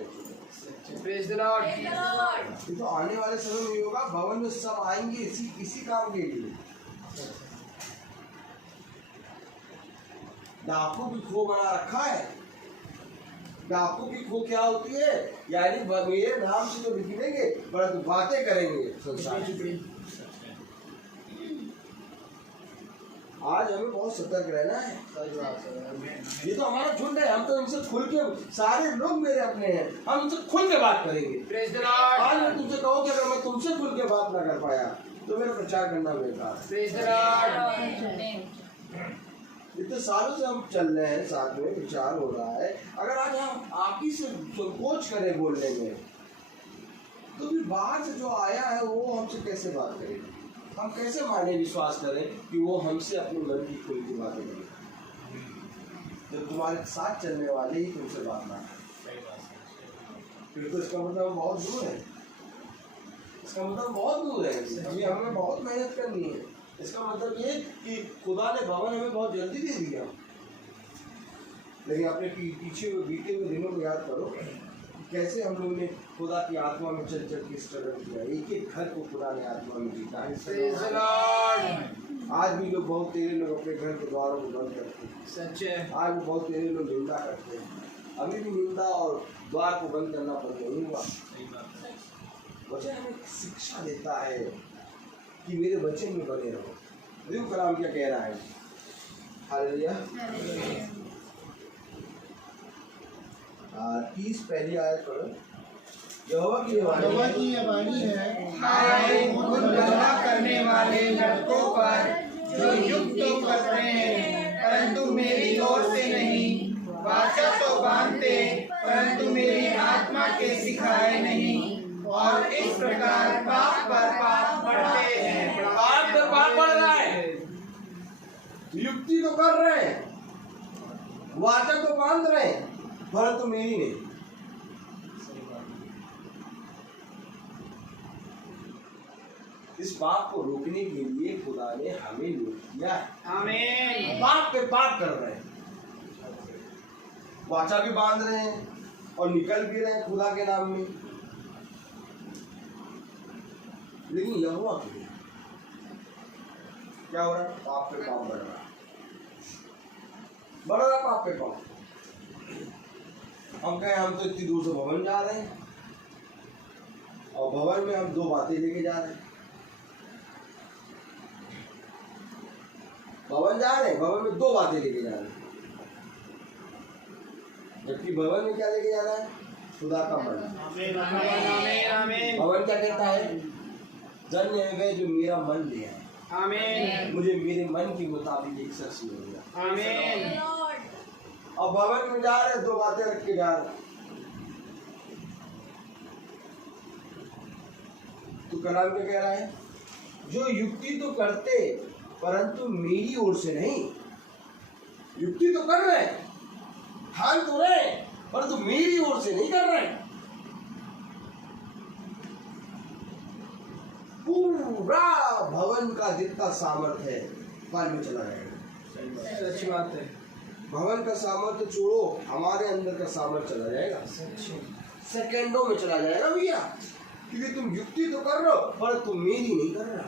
Praise the Lord. ये तो आने वाले समय में होगा, भवन में सब आएंगे इसी काम के लिए। डाकू की खो बना रखा है। डाकू की खो क्या होती है? यानी मेरे नाम से तो निकलेंगे परंतु बातें करेंगे संसार की। आज हमें बहुत सतर्क रहना है। ये तो हमारा झुंड है, हम तो इनसे खुल के, सारे लोग मेरे अपने हैं, हम इनसे खुल के बात करेंगे। Praise the Lord. आज मैं तुमसे कहूँ कि अगर मैं तुमसे खुल के बात ना कर पाया तो मेरा प्रचार करना बेकार है। Praise the Lord. इतने सालों से हम चल रहे हैं, साथ में विचार हो रहा है। अगर आज हम आप ही से संकोच करें बोलने में, तो फिर बाहर से जो आया है वो हमसे कैसे बात करेगा? हम कैसे माने विश्वास करें कि वो हमसे अपने मन की खुल की बातें करें, जब तुम्हारे साथ चलने वाले ही तुमसे बात ना करें? फिर तो इसका मतलब बहुत दूर है। इसका मतलब बहुत दूर है, अभी हमें बहुत मेहनत करनी है। इसका मतलब ये कि खुदा ने भवन हमें बहुत जल्दी दे दिया, लेकिन अपने पीछे बीते हुए दिनों को याद करो कैसे हम लोगों ने खुदा की आत्मा में चल चल के स्ट्रगल किया। एक एक घर को खुदा ने आत्मा में जीता है। Praise the Lord. आज भी लोग, बहुत तेरे लोग अपने घर के द्वारों को बंद करते हैं। सच है। आज भी बहुत तेरे लोग निंदा करते हैं। अभी भी निंदा और द्वार को बंद करना बंद नहीं हुआ। वचन हमें शिक्षा देता है कि मेरे वचन में बने रहो। देखो कलाम क्या कह रहा है। हालेलुया। 30 पहली आयत पढ़ो। यहोवा की ये वाणी है, हाय उन गलत करने वाले लड़कों पर जो युक्त तो करते हैं परंतु मेरी ओर से नहीं, वाचा तो बांधते परंतु मेरी आत्मा के सिखाए नहीं, और इस प्रकार पाप पर पाप बढ़ते हैं। पाप पर पाप बढ़ रहा है। युक्ति तो कर रहे हैं, वाचा तो बांध रहे हैं, परंतु मेरी नहीं। इस पाप को रोकने के लिए खुदा ने हमें नियुक्त किया है। आमीन। पाप पे पाप कर रहे हैं, वाचा भी बांध रहे हैं और निकल भी रहे हैं खुदा के नाम में, लेकिन यहोवा के लिए क्या हो रहा है? पाप पे पाप बढ़ रहा है, बढ़ रहा है पाप पे पाप। हम कहें हम तो इतनी दूर से भवन जा रहे हैं और भवन में हम 2 बातें लेके जा रहे हैं। भवन जा रहे हैं, भवन में 2 बातें लेके जा रहे हैं, जबकि भवन में क्या लेके जा रहा है? खुदा का मन। आमीन, आमीन, आमीन। भवन क्या कहता है? धन्य है वे जो मेरा मन ले आए। आमीन। मुझे मेरे मन के मुताबिक एक शख्स मिल गया। आमीन। और भवन में जा रहे हैं, 2 बातें रख के जा रहे हैं। तो कलाम क्या कह रहा है? जो युक्ति तो करते परंतु मेरी ओर से नहीं। युक्ति तो कर रहे हैं, ठान तो रहे हैं, परंतु मेरी ओर से नहीं कर रहे हैं। पूरा भवन का जितना सामर्थ्य है पानी में चला जाएगा। सच बात है। भवन का सामर्थ्य छोड़ो, हमारे अंदर का सामर्थ्य चला जाएगा, सेकेंडों में चला जाएगा भैया। क्योंकि तुम युक्ति तो कर रहे हो पर तुम मेरी नहीं कर रहे हो।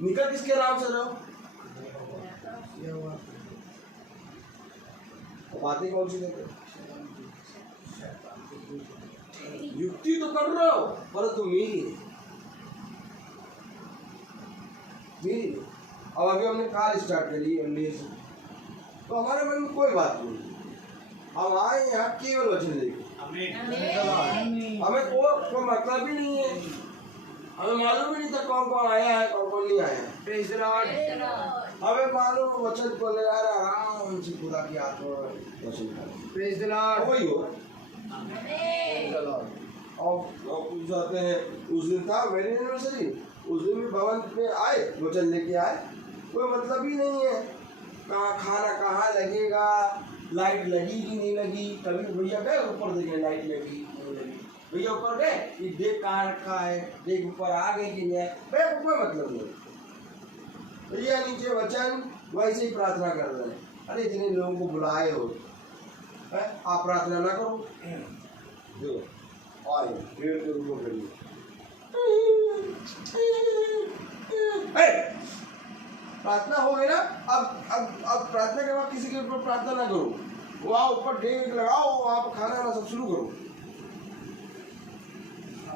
निकल किसके नाम से रहो? बातें कौन सी देते? युक्ति तो कर रहे हो पर तुम मेरी नहीं, मेरी नहीं। अब अभी हमने कार स्टार्ट करी तो हमारे मन में कोई बात नहीं, हम आए यहाँ केवल वचन लेके, हमें कोई मतलब ही नहीं है, हमें मालूम ही नहीं था कौन कौन आया है कौन कौन नहीं आया है। हमें मालूम वचन को ले आ रहा आराम से खुदा की आत्मा वचन कर वही हो। और कुछ जाते हैं, उस दिन था मेरी एनिवर्सरी, उस दिन भी भवन में आए वचन लेके आए, कोई मतलब ही नहीं है कहाँ खाना कहाँ लगेगा, लाइट लगी कि नहीं लगी। कभी भैया गए ऊपर देखे लाइट लगी नहीं लगी, भैया ऊपर गए कि देख कहाँ रखा है, देख ऊपर आ गए कि नहीं, भैया कोई मतलब नहीं। भैया नीचे वचन वैसे ही प्रार्थना कर रहे हैं। अरे इतने लोगों को बुलाए हो, आप प्रार्थना ना करो, जो आए पेड़ के रूप में करिए। प्रार्थना हो गई ना, अब प्रार्थना के बाद किसी के ऊपर प्रार्थना ना करो, वहाँ ऊपर डेग लगाओ, वहाँ पर खाना वाना सब शुरू करो।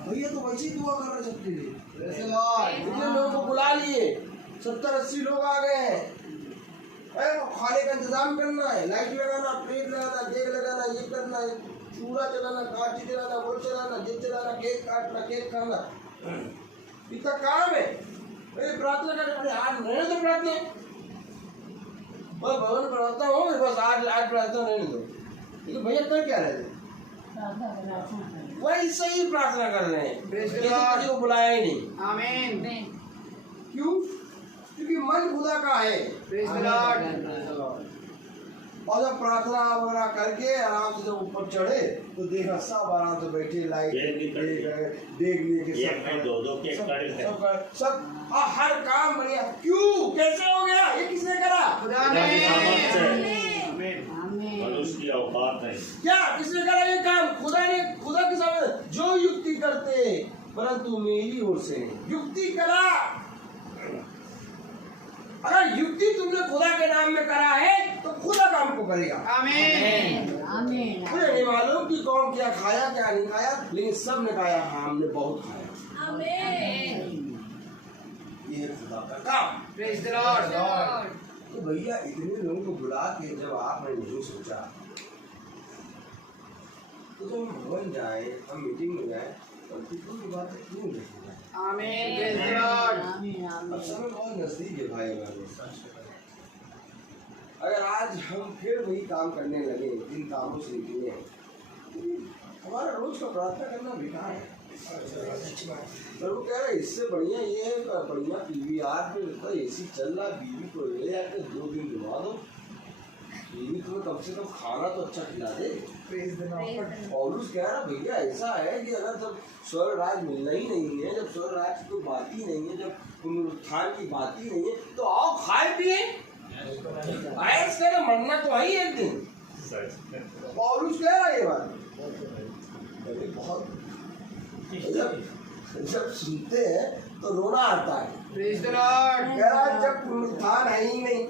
भैया तो वैसे ही दुआ कर रहे सबके लिए, इतने लोगों को बुला लिए, 70-80 लोग आ गए हैं, खाने का इंतजाम करना है, लाइट लगाना, प्लेट लगाना, डेग लगाना, ये करना है, चूड़ा चलाना, काटी चलाना, वो चलाना, ये चलाना, केक काटना, केक खाना, इतना काम है। प्रार्थना करने आज रहने दो, प्रार्थना बस भवन प्रार्थना हो, बस आज प्रार्थना रहने दो। लेकिन भैया कर क्या रहे थे? वैसे ही प्रार्थना कर रहे हैं, किसी को बुलाया ही नहीं। आमीन। क्यों? क्योंकि मन खुदा का है। और जब प्रार्थना वगैरह करके आराम से जब ऊपर चढ़े तो देखा सब आराम से बैठे, लाइट देख लिए सब हर काम बढ़िया। क्यों? कैसे हो गया? ये किसने करा? खुदा ने। मनुष्य की औकात नहीं। क्या किसने करा ये काम? खुदा ने। खुदा के सामने जो युक्ति करते परंतु मेरी ओर से युक्ति करा। अगर युक्ति तुमने खुदा के नाम में करा है तो खुदा काम को करेगा। आमीन। आमीन। मुझे नहीं मालूम कि कौन क्या खाया क्या नहीं खाया, लेकिन सब ने खाया, हमने बहुत खाया। आमीन। ये खुदा का काम। Praise the Lord. तो भैया इतने लोगों को बुला के जब आपने नहीं सोचा तो तुम भवन जाए, हम मीटिंग में जाए और कितनी की बात क्यों नहीं? आमीन। Praise the Lord. अब समय बहुत नजदीक है भाई बहनों। अगर आज हम फिर वही काम करने लगे जिन कामों से निकले, हमारा रोज का प्रार्थना करना बेकार है। तो वो कह रहे इससे बढ़िया ये है, बढ़िया PVR पे AC चल रहा, बीवी को ले जाकर 2 दिन घुमा दो, बीवी तुम्हें कम से कम खाना तो अच्छा खिला दे। पौलुस कह रहा भैया ऐसा है कि अगर जब स्वर्ग राज मिलना ही नहीं है, जब स्वर्ग राज की कोई बात ही नहीं है, जब पुनरुत्थान की बात ही नहीं है, तो आओ खाए पिए ऐस करे, मरना तो है ही एक दिन। पौलुस कह रहा ये बात। बहुत जब सुनते हैं तो रोना आता है। Praise the Lord. कह रहा जब पुनरुत्थान है ही नहीं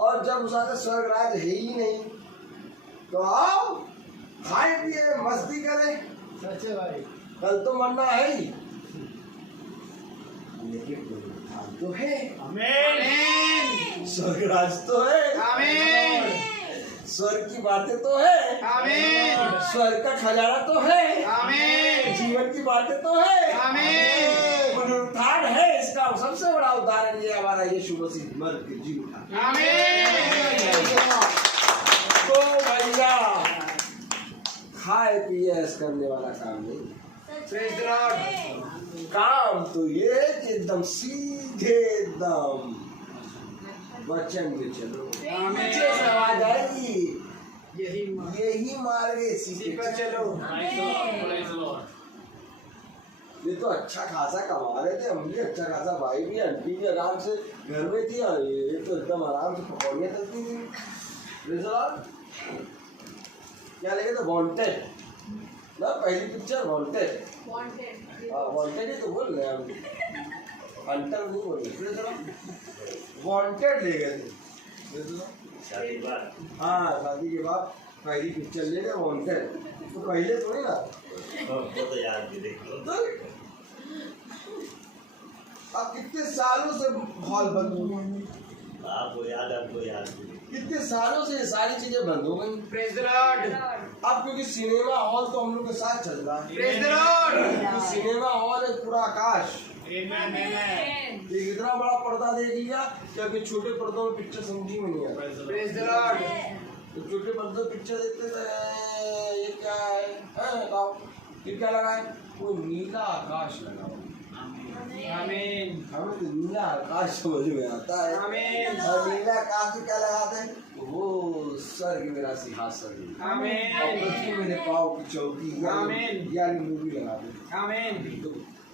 और जब उसका स्वर्ग राज है ही नहीं, तो आओ खाए पिए मस्ती करें। सच्चे भाई, कल तो मरना है ही, लेकिन पुनरुत्थान तो है। आमीन। स्वर्ग राज तो है। आमीन। स्वर्ग की बातें तो है। आमीन। स्वर्ग का खजाना तो है। आमीन। जीवन की बातें तो है। आमीन। पुनरुत्थान है, इसका सबसे बड़ा उदाहरण ये हमारा यीशु मसीह मर के जी उठा। आमीन। तो भैया खाए पिए ऐसा करने वाला काम नहीं। Praise the Lord. काम तो ये कि एकदम सीधे एकदम वचन में चलो। पीछे से आवाज आएगी, यही मार्ग, इसी पर चलो। ये तो अच्छा खासा कमा रहे थे, हम भी अच्छा खासा, भाई भी आंटी भी आराम से घर में थी, ये तो एकदम आराम से पकौड़ियाँ तलती थी। क्या लगे तो वांटेड ना, पहली पिक्चर वांटेड, वांटेड ही तो बोल रहे हम, हंटर नहीं बोल रहे, वांटेड ले गए थे शादी के बाद। हाँ, शादी के बाद पहली पिक्चर ले गए वांटेड, तो पहले थोड़ी ना, वो तो याद भी देख लो। तो अब कितने सालों से हॉल बंद हो गए, आपको याद, आपको याद भी। कितने सालों से ये सारी चीजें बंद हो गई। प्रेज द लॉर्ड, अब क्योंकि सिनेमा हॉल तो हम लोग के साथ चल रहा है, praise the Lord, cinema hall है पूरा आकाश, Amen, amen. ये इतना बड़ा पर्दा दे दिया कि अभी छोटे पर्दों में पिक्चर समझी में नहीं आता। प्रेज द लॉर्ड, तो छोटे पर्दों में पिक्चर देखते थे, ये क्या है, बताओ, फिर क्या लगा है, वो नीला आकाश लगा हुआ। आमीन, हमें तो नीला आकाश समझ में आता है, आमीन, और नीला आकाश में क्या लगाते हैं, वो स्वर्ग मेरा सिंहासन, आमीन, और पृथ्वी मेरे पाँव की चौकी, आमीन, यानी मूवी लगाते हैं। आमीन,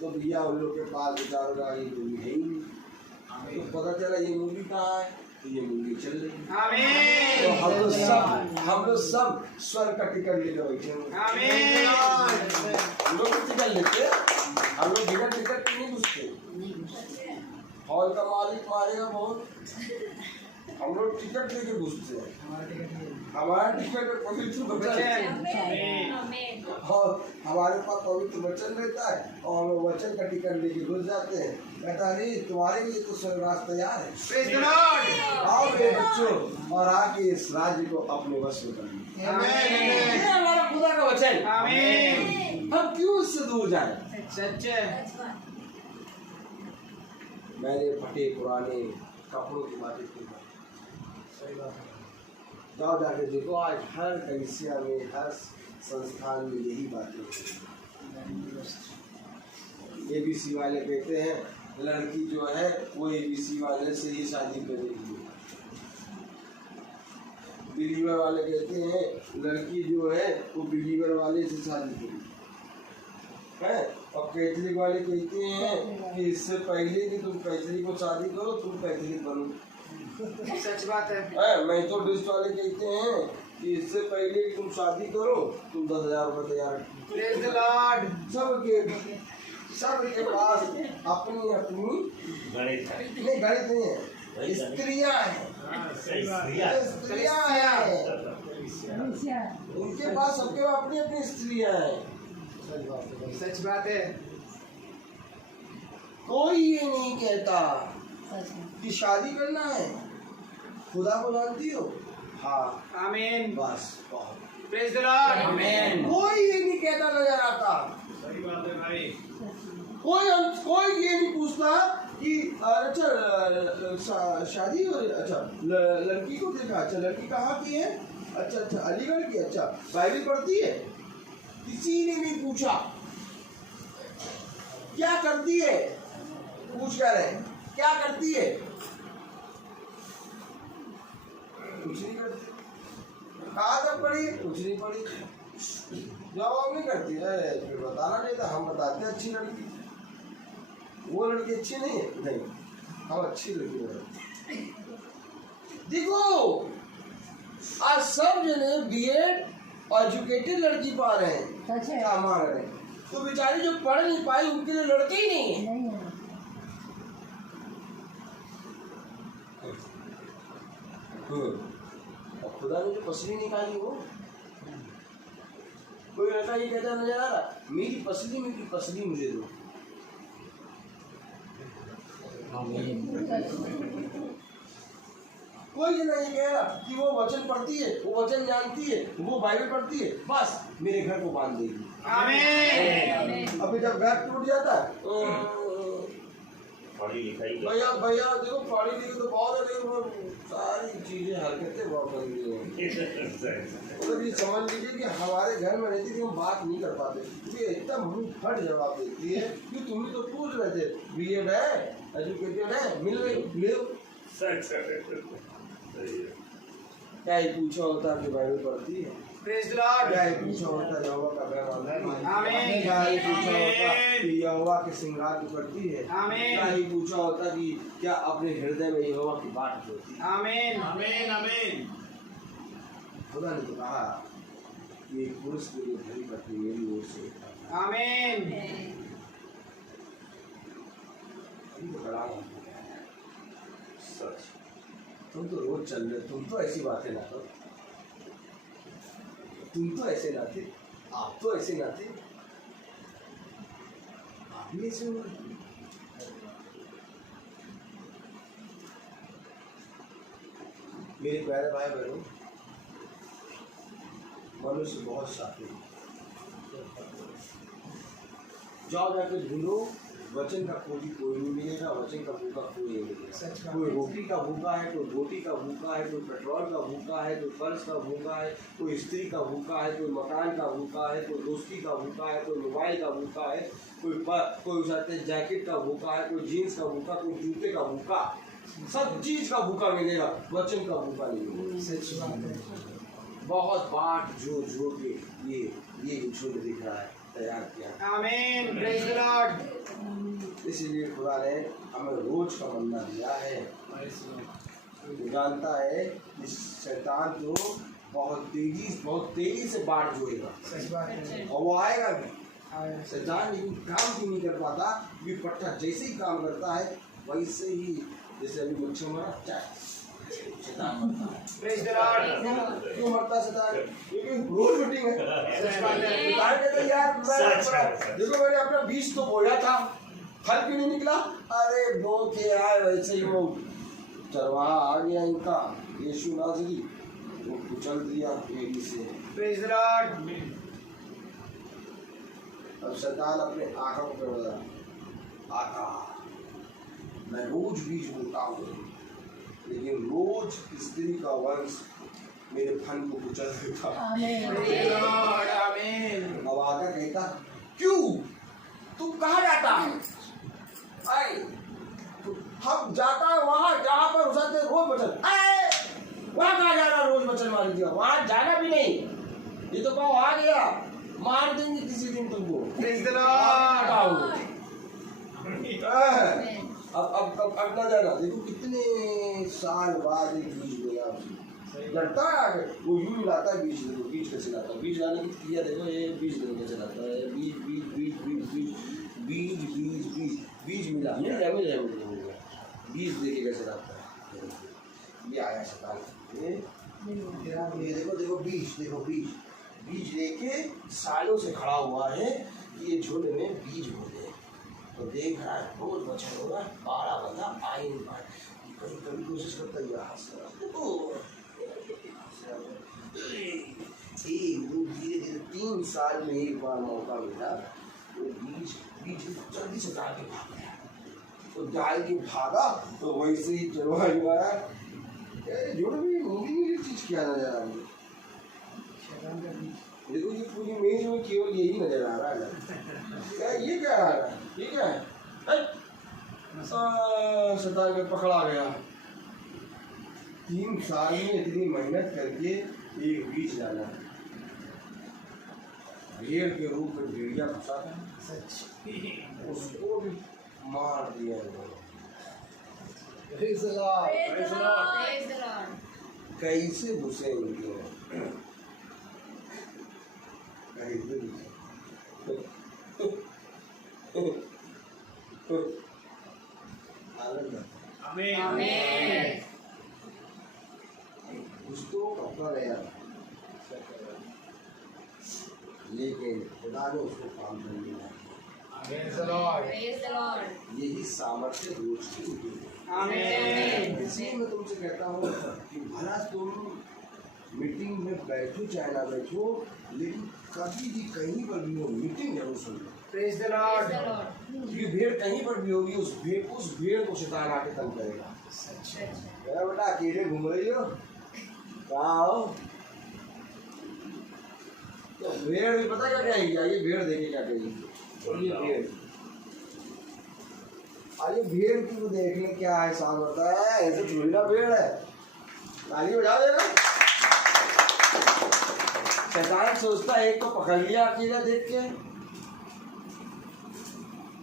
तो भैया उन लोग के पास बेचारों का ये मूवी है ही नहीं, तो पता चला ये मूवी कहाँ है, तो ये मूवी चल रही है, आमीन, तो हम लोग सब स्वर्ग का टिकट लेकर बैठे हैं। आमीन, हम लोग टिकट लेते, हम लोग बिना टिकट के नहीं घुसते, हॉल का मालिक मारेगा बहुत, हम लोग टिकट लेके घुसते हैं, हमारा टिकट पवित्र वचन, और हमारे पास पवित्र वचन रहता है, और हम लोग वचन का टिकट लेके घुस जाते हैं, कहता नहीं तुम्हारे लिए तो स्वर्गराज तैयार है, प्रेज द लॉर्ड, आओ मेरे बच्चों और आके इस राज्य को अपने वश में कर लीजिए। आमीन, ये हमारा खुदा का वचन, आमीन, हम क्यों इससे दूर जाएं? सच्चे, मैंने फटे पुराने कपड़ों की बातें की, जाओ जाके देखो, आज हर कलिसिया में, हर संस्थान में यही बातें होती हैं। ABC वाले कहते हैं लड़की जो है वो ABC वाले से ही शादी करेगी, बिलीवर वाले कहते हैं लड़की जो है वो बिलीवर वाले से शादी करेगी, है, और कैथलिक वाले कहते हैं कि इससे पहले कि तुम कैथलिक को शादी करो तुम कैथलिक बनो, सच बात है, मेथोडिस्ट वाले कहते हैं कि इससे पहले कि तुम शादी करो तुम 10,000 रुपये तैयार रखो। प्रेज द लॉर्ड, सबके पास अपनी अपनी गणित है। नहीं, गणित नहीं है, स्त्रियां हैं, स्त्रियां हैं, उनके पास सबके पास अपनी अपनी स्त्रियां हैं। सच बात है, कोई ये नहीं कहता कि शादी करना है, खुदा को जानती हो, हाँ आमीन, बस बहुत, प्रेज द लॉर्ड, आमीन। कोई ये नहीं कहता नजर आता, सही बात है भाई। कोई ये नहीं पूछता कि अच्छा शादी हो रही, अच्छा लड़की को देखा, अच्छा लड़की कहाँ की है, अच्छा अलीगढ़ की, अच्छा बाइबल पढ़ती है, किसी ने नहीं पूछा क्या करती है, पूछ कर रहे क्या करती है, कुछ नहीं करती, कहाँ तक पढ़ी, कुछ नहीं पढ़ी, जवाब नहीं करती है, फिर बताना नहीं था, हम बताते अच्छी लड़की, वो लड़की अच्छी नहीं है, नहीं हम अच्छी लड़की है। देखो आज सब जने BEd और एजुकेटेड लड़की पा रहे हैं, क्या मांग रहे हैं, तो बेचारी जो पढ़ नहीं पाई उनके लिए लड़के ही नहीं है। और खुदा ने जो पसली निकाली वो, कोई लड़का ये कहता नजर आ रहा मेरी पसली मुझे दो, कोई जना ये कह रहा कि वो वचन पढ़ती है, वो वचन जानती है, वो बाइबल पढ़ती है, बस मेरे घर को बांध देगी, आमीन, अभी जब घर टूट जाता है भैया देखो पढ़ी लिखी तो बहुत है, लेकिन वो सारी चीजें हरकतें बहुत गंदी हैं। तो ये समझ लीजिए कि हमारे घर में रहती थी, हम बात नहीं कर पाते, ये एकदम मुंह फट जवाब देती है कि तुम ही तो पूछ रहे थे BEd है, एजुकेटेड है, मिल गई ले, क्या ही पूछा होता कि बाइबल पढ़ती है, प्रेज द लॉर्ड। क्या ये पूछा होता यहोवा का बैल? आमीन। क्या ये पूछा होता कि यहोवा के श्रृंगार की करती है? आमीन। क्या ये पूछा होता कि क्या अपने हृदय में यहोवा की बात होती है? आमीन। आमीन आमीन। खुदा ने तो कहा कि एक पुरुष के लिए भरी पत्नी मेरी ओर से आमीन। अभी तो बड़ा है। सच तुम तो रोज चल रहे, तुम तो ऐसी बातें ना करो, तुम तो ऐसे ना थे, आप तो ऐसे ना थे, आप भी ऐसे हो। मेरे प्यारे भाई बहनों, मनुष्य बहुत शातिर है। जाओ जाकर ढूंढो, वचन का खोजी कोई नहीं मिलेगा, वचन का भूखा कोई नहीं मिलेगा। कोई रोटी का भूखा है, कोई रोटी का भूखा है, कोई पेट्रोल का भूखा है, कोई फर्श का भूखा है, कोई स्त्री का भूखा है, कोई मकान का भूखा है, कोई दोस्ती का भूखा है, कोई मोबाइल का भूखा है, कोई साथ जैकेट का भूखा है, कोई जीन्स का भूखा, कोई जूते का भूखा, सब चीज का भूखा मिलेगा, वचन का भूखा नहीं मिलेगा। बहुत बाट जो के ये झुंड दिख रहा है तैयार किया। आमीन। Praise the Lord. इसीलिए खुदा ने हमें रोज का मन्ना दिया है। वो जानता है कि शैतान को बहुत तेजी से बाढ़ जोड़ेगा और वो आएगा भी। शैतान लेकिन काम क्यों नहीं कर पाता? ये पट्टा जैसे ही काम करता है वैसे ही, जैसे अभी मच्छर मरा शैतान मरता है। Praise the Lord. क्यों मरता है शैतान? क्योंकि रोज मीटिंग है। शैतान कहता है यार देखो मैंने अपना बीज तो बोया था, फल क्यों नहीं निकला? अरे बो के आए वैसे ही वो चरवाहा आ गया इनका यीशु नाज़री, वो कुचल दिया एड़ी से। Praise the Lord. अब शैतान अपने आँखों को बोला, आका मैं रोज बीज बोता हूँ, लेकिन रोज स्त्री का वंश मेरे फन को कुचल देता। Praise the Lord. आमीन। अब आका कहता क्यों तू कहाँ जाता है? हम जाता है वहाँ जहाँ पर उसे रोज बचन, वहाँ कहाँ जाना? रोज बचन मार दिया, वहाँ जाना भी नहीं। ये तो कहो आ गया, मार देंगे किसी दिन तुमको। Praise the Lord. अब ना जाना। देखो कितने साल बाद एक बीज बोया लड़ता है आगे, वो यूं ही लाता है बीज। देखो बीज कैसे लाता है, बीज लाने की क्रिया देखो, ये बीज देखो कैसे लाता है, बीज बीज बीज बीज बीज बीज बीज बीज बीज मिला, ये डैमेज है बीज देखे कैसे लाता है। ये आया शैतान, ये देखो देखो बीज, देखो बीज, बीज लेके सालों से खड़ा हुआ है कि ये झुंड में बीज हो गए, तो देख रहा है रोज बचन होगा, 12 बंदा आए नहीं पाए, कहीं कभी कोशिश करता है यहाँ से एक दो धीरे धीरे 3 साल में एक बार मौका मिला, तो बीज जल्दी से डाल के भाग गया, तो डाल के भागा तो वैसे ही चरवाहा आया। जुड़ भी नीली चीज क्या नजर आ रही है? देखो ये पूरी मेज में केवल यही नजर आ रहा है। क्या ये क्या आ रहा है? ये क्या है? शैतान में पकड़ा गया। 3 साल में इतनी मेहनत करके एक बीज डाला, भेड़ के रूप में भेड़िया फंसा था, उसको भी मार दिया। कैसे घुसेंगे? आमीन। कुछ तो अपना नया, लेकिन खुदा ने उसको काम करने दिया। यही सामर्थ्य रोज की होती है। आमीन। इसलिए मैं तुमसे कहता हूँ कि भला तुम मीटिंग में बैठो चाहे ना बैठो, लेकिन कभी भी कहीं पर भी हो मीटिंग जरूर सुनो। Praise the Lord. क्योंकि भीड़ कहीं पर भी होगी, उस भीड़ को शैतान आके तंग करेगा। मेरा बेटा अकेले घूम रही हो, कहाँ हो? तो भेड़ भी पता क्या कहेगी? आइए भेड़ देखे क्या कहेगी। ये भेड़, आइए भेड़ की देखने क्या है साथ होता है, ऐसे थोड़ी ना भेड़ है। ताली बजा देना। शैतान सोचता है एक को पकड़ लिया अकेला देख के।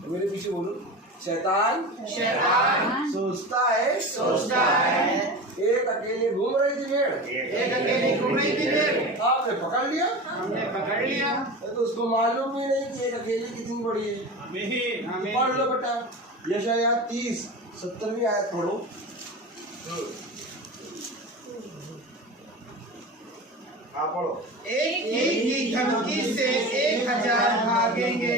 मेरे पीछे बोलो, शैतान सोचता है एक अकेले घूम रही थी भेड़, आपने पकड़ लिया, तो उसको मालूम ही नहीं कि एक अकेली कितनी बड़ी है। पढ़ लो बेटा, यशायाह 30:17 आयत पढ़ो। आप पढ़ो। एक ही धमकी से 1000 भागेंगे।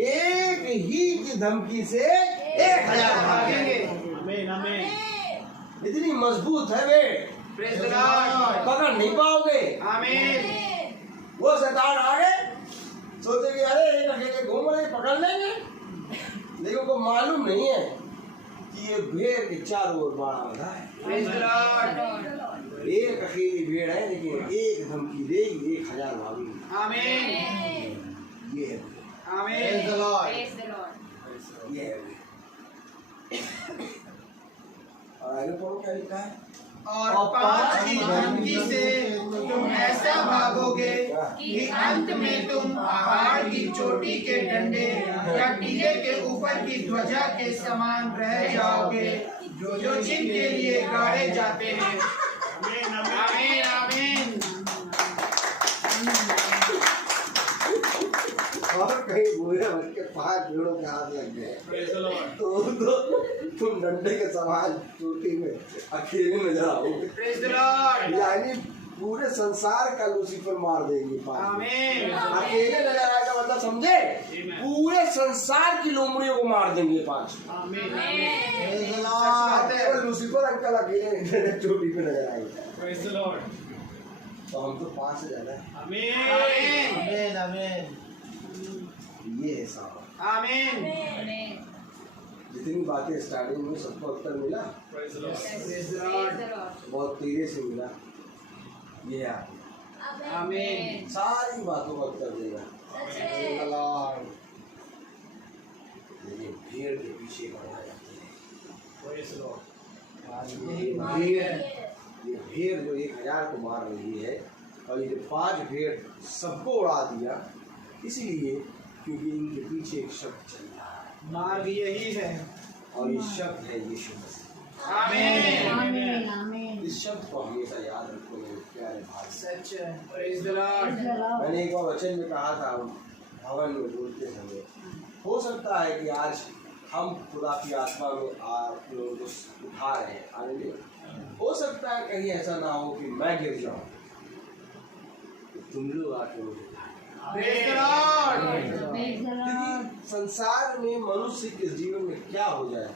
एक ही की धमकी से 1000 भागेंगे। इतनी मजबूत है वे, पकड़ नहीं पाओगे। वो शैतान आगे सोचे कि अरे एक अकेले घूम रहे पकड़ लेंगे, लेकिन उनको मालूम नहीं है कि ये भेड़ के चारों ओर बाड़ा बंधा है। एक अकेली भेड़ है, लेकिन एक धमकी देगी 1000 भागेंगे। ये है, ये है। और आगे पढ़ो क्या लिखा है। और 5 की धमकी से तुम ऐसा भागोगे कि अंत में तुम पहाड़ की चोटी के डंडे या टीले के ऊपर की ध्वजा के समान रह जाओगे, जो जिनके लिए गाड़े जाते हैं। आमीन आमीन। और कहीं बुरे मन के 5 भेड़ों के हाथ लग गए तो तुम डंडे के समान चोटी में अकेले नजर आओगे। यानी पूरे संसार का लूसीफर मार देंगे। अकेले नजर आएगा मतलब समझे, पूरे संसार की लोमड़ियों को मार देंगे 5। लूसीफर अंकल अकेले चोटी पे नजर आएंगे, तो हम तो 5 से ज्यादा है। ये है साहब। आमीन। जितनी बातें स्टार्टिंग में सबको उत्तर मिला, बहुत तेजी से मिला। ये आमीन। सारी बातों का उत्तर देगा। लेकिन भीड़ के पीछे बढ़ा जाती है। ये भीड़ जो 1000 को मार रही है, और ये 5 भीड़ सबको उड़ा दिया, इसलिए क्योंकि इनके पीछे एक शब्द चल रहा है। मार्ग यही है, और ये शब्द है यीशु मसीह। आमीन। इस शब्द को हमेशा याद रखो मेरे प्यारे भाई। सच है। Praise the Lord. मैंने एक और वचन में कहा था भवन में बोलते समय, हो सकता है कि आज हम खुदा की आत्मा में आप लोगों को उठा रहे हैं, हालेलुया। हो सकता है कहीं ऐसा ना हो कि मैं गिर जाऊं, तो तुम लोग आके मुझे क्योंकि संसार में मनुष्य के जीवन में क्या हो जाए,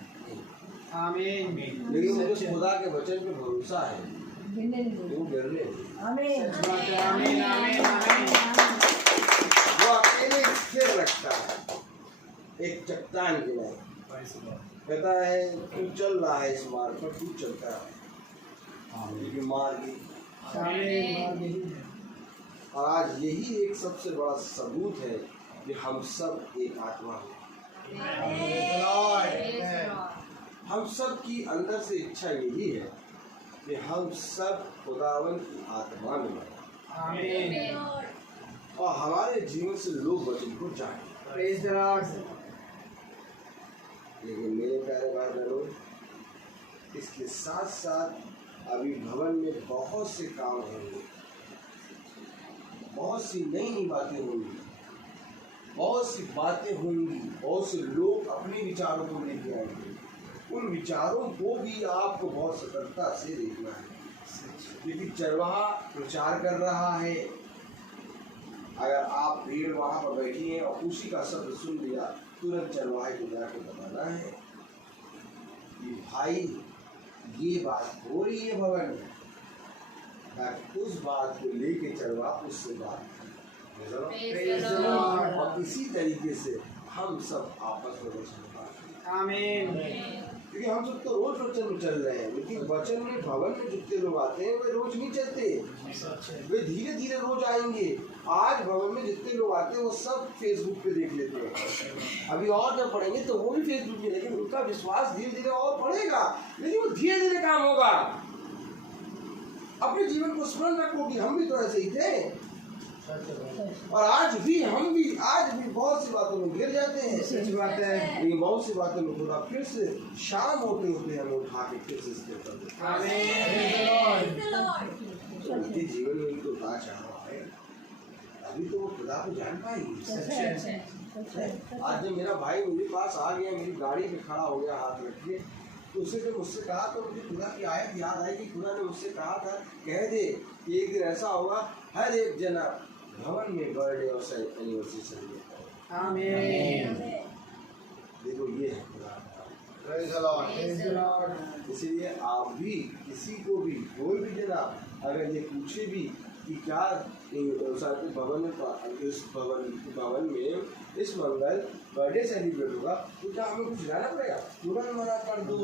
आमीन। लेकिन मुझे खुदा के वचन पे भरोसा है, तुम डरने आमीन आमीन आमीन। वो अकेले स्थिर रखता है एक चट्टान के लिए, कहता है तू चल रहा है इस मार्ग पर, तू चलता है, लेकिन मार्ग और आज यही एक सबसे बड़ा सबूत है कि हम सब एक आत्मा हैं। हम सब की अंदर से इच्छा यही है कि हम सब खुदावन की आत्मा में आमीन। और हमारे जीवन से लोग वचन को जाने। Praise the Lord. लेकिन मेरे प्यारे भाई बहनों, इसके साथ साथ अभी भवन में बहुत से काम होंगे, बहुत सी नई बातें होंगी, बहुत सी बातें होंगी, बहुत से लोग अपने विचारों को लेके आएंगे। उन विचारों को भी आपको बहुत सतर्कता से देखना है, क्योंकि चरवाहा प्रचार कर रहा है। अगर आप भीड़ वहां पर बैठी हैं और उसी का शब्द सुन लिया, तुरंत चरवाहे को जाकर बताना है कि भाई ये बात हो रही है भवन में, ताकि उस बात को लेके चरवा उससे बात करें। और इसी तरीके से हम सब आपस में वचन, आमीन। क्योंकि हम सब तो रोज वचन में चल रहे हैं, लेकिन वचन में भवन में जितने लोग आते हैं वे रोज नहीं चलते, वे धीरे धीरे रोज आएंगे। आज भवन में जितने लोग आते हैं वो सब फेसबुक पे देख लेते हैं, अभी और जब पढ़ेंगे तो वो भी फेसबुक पे, लेकिन उनका विश्वास धीरे धीरे और बढ़ेगा, लेकिन वो धीरे धीरे काम होगा। अपने जीवन को स्मरण रखो कि हम भी तो ऐसे ही थे और आज भी बहुत सी बातों में गिर जाते हैं। सच बात है। लेकिन बहुत सी बातों में खुदा फिर से शाम होते होते हमें उठा के फिर से स्थिर कर देता है। उनके जीवन में उनको उतार चढ़ाव है, अभी तो वो खुदा को जान पाएंगे। आज जब मेरा भाई मेरे पास आ गया, मेरी गाड़ी पे खड़ा हो गया हाथ रख के, तो उसने जब मुझसे कहा तो मुझे खुदा की आयत याद आई कि खुदा ने मुझसे कहा था कह दे कि एक दिन ऐसा होगा हर एक जना भवन में बर्थडे और एनिवर्सरी सेलिब्रेट करेगा। आमीन। देखो ये है खुदा। Praise the Lord. इसलिए आप भी किसी को भी कोई भी जना अगर ये पूछे भी कि क्या भवन में इस मंगल बर्थडे सेलिब्रेट होगा तो क्या हमें कुछ लाना पड़ेगा? तुरंत मना कर दो,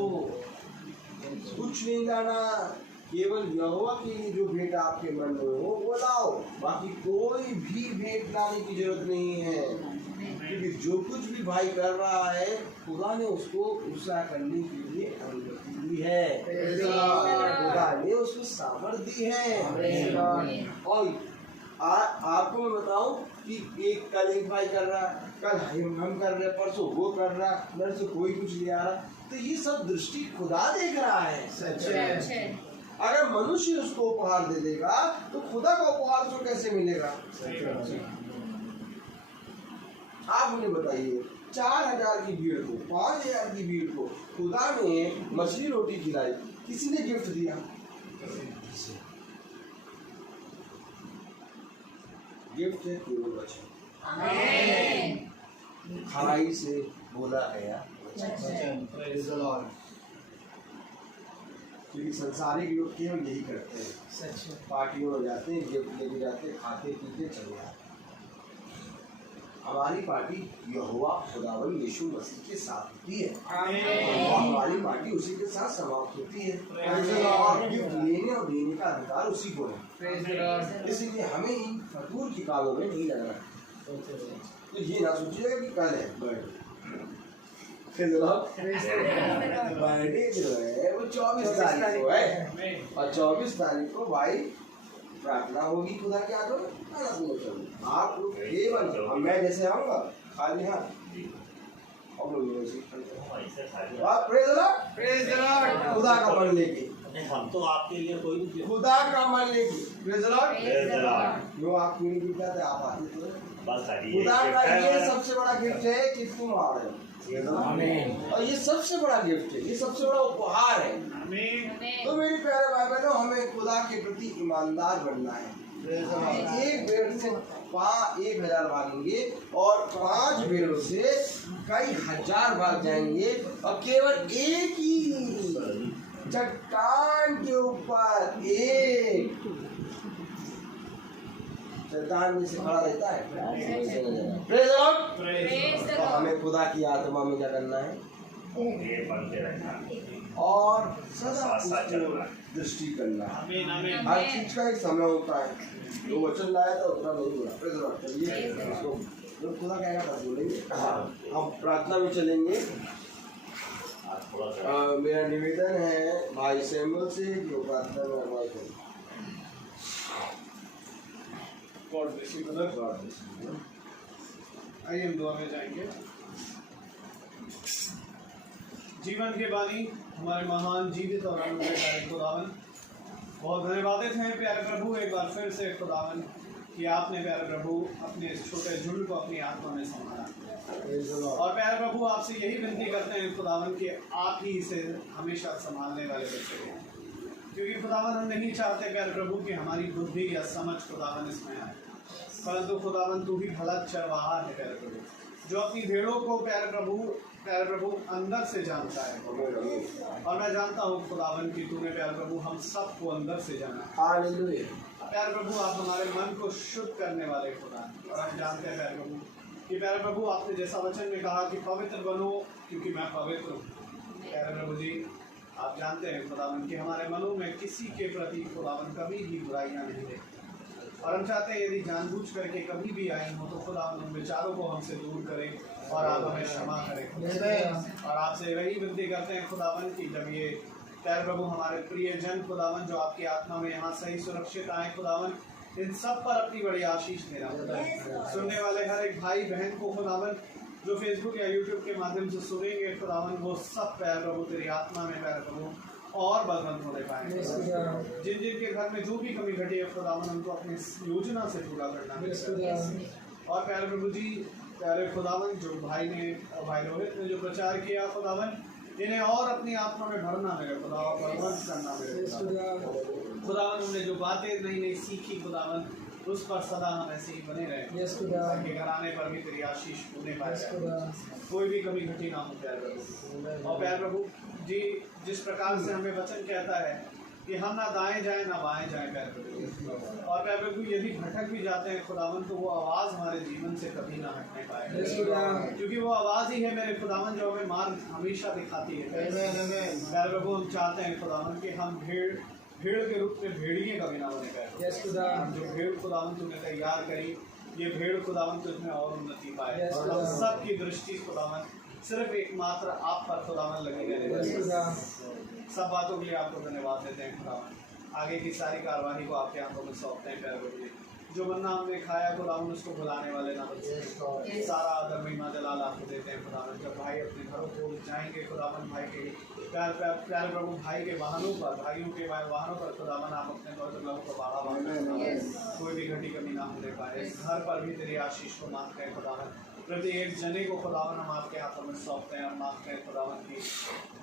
कुछ नहीं लाना, केवल यहोवा की जो भेंट आपके मन में हो वो लाओ, बाकी कोई भी भेंट लाने की जरूरत नहीं है, क्योंकि जो कुछ भी भाई कर रहा है खुदा ने उसको उसका करने के लिए अनुमति दी है, खुदा ने उसको सामर्थ्य दी है। और आपको मैं बताऊं कि कल एक भाई कर रहा है, कल हम कर रहे हैं, परसों वो कर रहा है, मेरे से कोई कुछ ले आ रहा, तो ये सब दृष्टि खुदा देख रहा है। सच है। अगर मनुष्य उसको उपहार दे देगा तो खुदा का उपहार उसको कैसे मिलेगा? आप मुझे बताइए, 4000 की भीड़ को, 5000 की भीड़ को खुदा ने मछली रोटी खिलाई, किसी ने गिफ्ट दिया? गिफ्ट है केवल वचन, खराई से बोला गया वचन। Praise the Lord. क्योंकि संसारिक लोग केवल यही करते हैं, सच है। पार्टियों में जाते हैं, गिफ्ट लेके जाते हैं, खाते पीते चले जाते हैं। हमारी पार्टी यहोवा खुदावंद यीशु मसीह के साथ होती है और हमारी पार्टी उसी के साथ समाप्त होती है और गिफ्ट लेने और देने का अधिकार उसी को है। इसलिए हमें इन फतूर की कामों में नहीं लगना है। तो ये ना सोचिएगा कि कल है बर्थडे, बर्थडे जो है वो 24 तारीख को है और 24 तारीख को भाई प्रार्थना होगी खुदा के आगे, आप लोग केवल मैं जैसे आऊंगा खाली हाथ और प्रेज़ द लॉर्ड, खुदा का मन लेके, हम तो आपके लिए कोई नहीं, खुदा का मन लेके, praise the Lord. Praise the Lord. जो आप क्यों नहीं थे आप आते तो बस खुदा का ये सबसे बड़ा गिफ्ट है कि तुम आ रहे हो, और ये सबसे बड़ा गिफ्ट है, ये सबसे बड़ा उपहार है। तो मेरे प्यारे भाई बहनों, हमें खुदा के प्रति ईमानदार बनना है। एक भेड़ से 1000 भागेंगे और 5 भेड़ों से कई हजार भाग जाएंगे और केवल एक ही चट्टान के ऊपर एक चट्टान में से खड़ा रहता है। Praise the Lord. तो हमें खुदा की आत्मा में क्या करना है? ये बनते रहना और सदा उसको दृष्टि करना है। हर चीज का एक समय होता है, तो वचन लाया था उतना नहीं बोला। Praise the Lord. चलिए इसको जो खुदा कहेगा तब बोलेंगे। हम प्रार्थना में चलेंगे। मेरा निवेदन है भाई सैमुअल से कि वो प्रार्थना में अगुवाई करें। God bless you brother. God bless you. आइए हम दुआ में जाएंगे। जीवन के बानी हमारे महान जीवित और अनुग्रहकारी खुदावन, बहुत धन्यवादित हैं प्यारे प्रभु एक बार फिर से खुदावन कि आपने प्यारे प्रभु अपने इस छोटे झुंड को अपनी आत्मा में संभाला। और प्यारे प्रभु आपसे यही विनती करते हैं खुदावन कि आप ही इसे हमेशा संभालने वाले बच्चे हैं, क्योंकि खुदावन हम नहीं चाहते प्यारे प्रभु कि हमारी बुद्धि या समझ खुदावन इसमें आए, परंतु खुदावन तू ही भला चरवाहा है प्यारे प्रभु, जो अपनी भेड़ों को प्यारे प्रभु अंदर से जानता है। और मैं जानता हूँ खुदावन कि तूने प्यारे प्रभु हम सबको अंदर से जाना। प्यारे प्रभु आप हमारे मन को शुद्ध करने वाले खुदा, और हम जानते हैं प्यारे प्रभु कि प्यारे प्रभु आपने जैसा वचन में कहा कि पवित्र बनो क्योंकि मैं पवित्र हूँ। प्यारे प्रभु जी आप जानते हैं खुदावन कि हमारे मनों में किसी के प्रति खुदावन कभी भी बुराइयाँ नहीं देखते, और हम चाहते हैं यदि जानबूझ करके कभी भी आई हो तो खुदावन उन विचारों को हमसे दूर करें और आप हमें क्षमा करें। और आपसे वही विनती करते हैं खुदावन कि जब ये प्यारे प्रभु हमारे प्रिय जन खुदावन जो आपकी आत्मा में यहाँ सही सुरक्षित आए खुदावन, इन सब पर अपनी बड़ी आशीष देना। सुनने वाले हर एक भाई बहन को खुदावन जो फेसबुक या यूट्यूब के माध्यम से सुनेंगे खुदावन, वो सब प्यारे प्रभु तेरी आत्मा में प्यारे प्रभु और बलवंत होने पाएंगे। जिन जिन के घर में जो भी कमी घटी है खुदावन, उनको अपनी योजना से पूरा करना। और प्यारे प्रभु जी, प्यारे खुदावन जो भाई रोहित ने जो प्रचार किया खुदावन, इन्हें और अपनी आत्मा में भरना मेरे खुदा, बलवंत करना मेरे खुदावन। उन्हें जो बातें नई नई सीखी खुदावन, उस पर सदा हम ऐसे ही बने रहे, ताकि घराने पर भी तेरी आशीष होने पाए, कोई भी कमी घटी ना हो प्यारे प्रभु। और प्यारे प्रभु जी, जिस प्रकार से हमें वचन कहता है कि हम ना दाएं जाएं ना बाएं जाएं प्यारे प्रभु, और प्यारे प्रभु यदि भटक भी जाते हैं खुदावन, तो वो आवाज़ हमारे जीवन से कभी ना हटने पाए, क्योंकि वो आवाज़ ही है मेरे खुदावन जो हमें मार्ग हमेशा दिखाती है। प्यारे प्रभु हम चाहते हैं खुदावन कि हम भेड़ के रूप में भेड़िए कभी ना बने पाए। जो भेड़ खुदावन तुमने तैयार करी, ये भेड़ खुदावन तुझमें और उन्नति पाए, और हम सब की दृष्टि खुदावन सिर्फ एकमात्र आप पर खुदावन लगी रहे। सब बातों के लिए आपको धन्यवाद देते हैं खुदावन। आगे की सारी कार्यवाही को आपके हाथों में सौंपते हैं प्यारे प्रभु। जो मन्ना हमने खाया खुदावन, उसको भुलाने वाले ना बचे। सारा आदर महिमा जलाल आपको देते हैं खुदावन। जब भाई अपने घरों को जाएंगे खुदावन, भाई के प्यारे प्रभु भाई के वाहनों पर, भाइयों के वाहनों पर खुदावन आप अपने पवित्र लहू को बढ़ावा, कोई भी घटी कमी ना होने पाए। घर पर भी तेरी आशीष को मांगते हैं खुदावन। प्रत्येक जने को खुदावन हम आपके हाथों में सौंपते हैं और मांगते हैं खुदावन की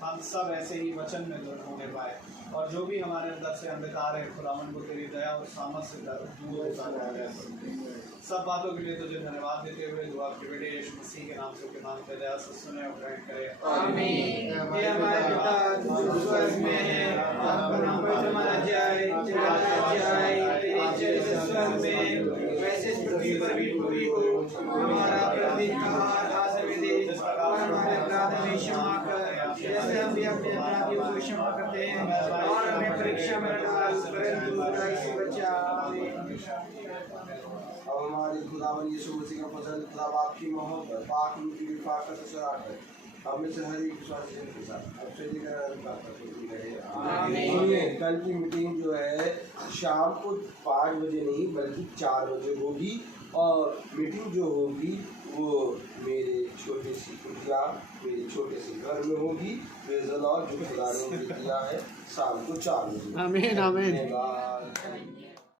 हम सब ऐसे ही वचन में दृढ़ होने पाए, और जो भी हमारे अंदर से अंधकार है खुदावन को तेरी दया और सामर्थ से दूर होता जाए। सब बातों के लिए तुझे धन्यवाद देते हुए दुआ आपके बेटे यीशु मसीह के नाम से के मांगते दया से सुने और ग्रहण करें। आमीन। हे हमारे पिता जो स्वर्ग में है, आपका नाम पवित्र माना जाए, तेरा राज्य आए, तेरी इच्छा जैसे स्वर्ग में वैसे पृथ्वी पर भी पूरी हो। हमारा प्रतिदिन का आहार आज हमें दे, और हमारे अपराध हमें क्षमा कर जैसे हम भी अपने अपराधियों को क्षमा करते हैं, और हमें परीक्षा में न डाल परंतु बुराई से बचा। अब हमारे खुदावन यीशु मसीह का पसंद खुदा आपकी मोहब्बत पाक रूप की विपाक का ससुराल है, हमें से हर एक विश्वासी जन के साथ अब से लेकर रहे। कल की मीटिंग जो है शाम को 5 बजे नहीं बल्कि 4 बजे होगी, और मीटिंग जो होगी वो मेरे छोटे सी कुटिया मेरे छोटे से घर में होगी। प्रेज़ द लॉर्ड, जो खुदा ने दिया है शाम को 4 बजे। आमीन आमीन। धन्यवाद।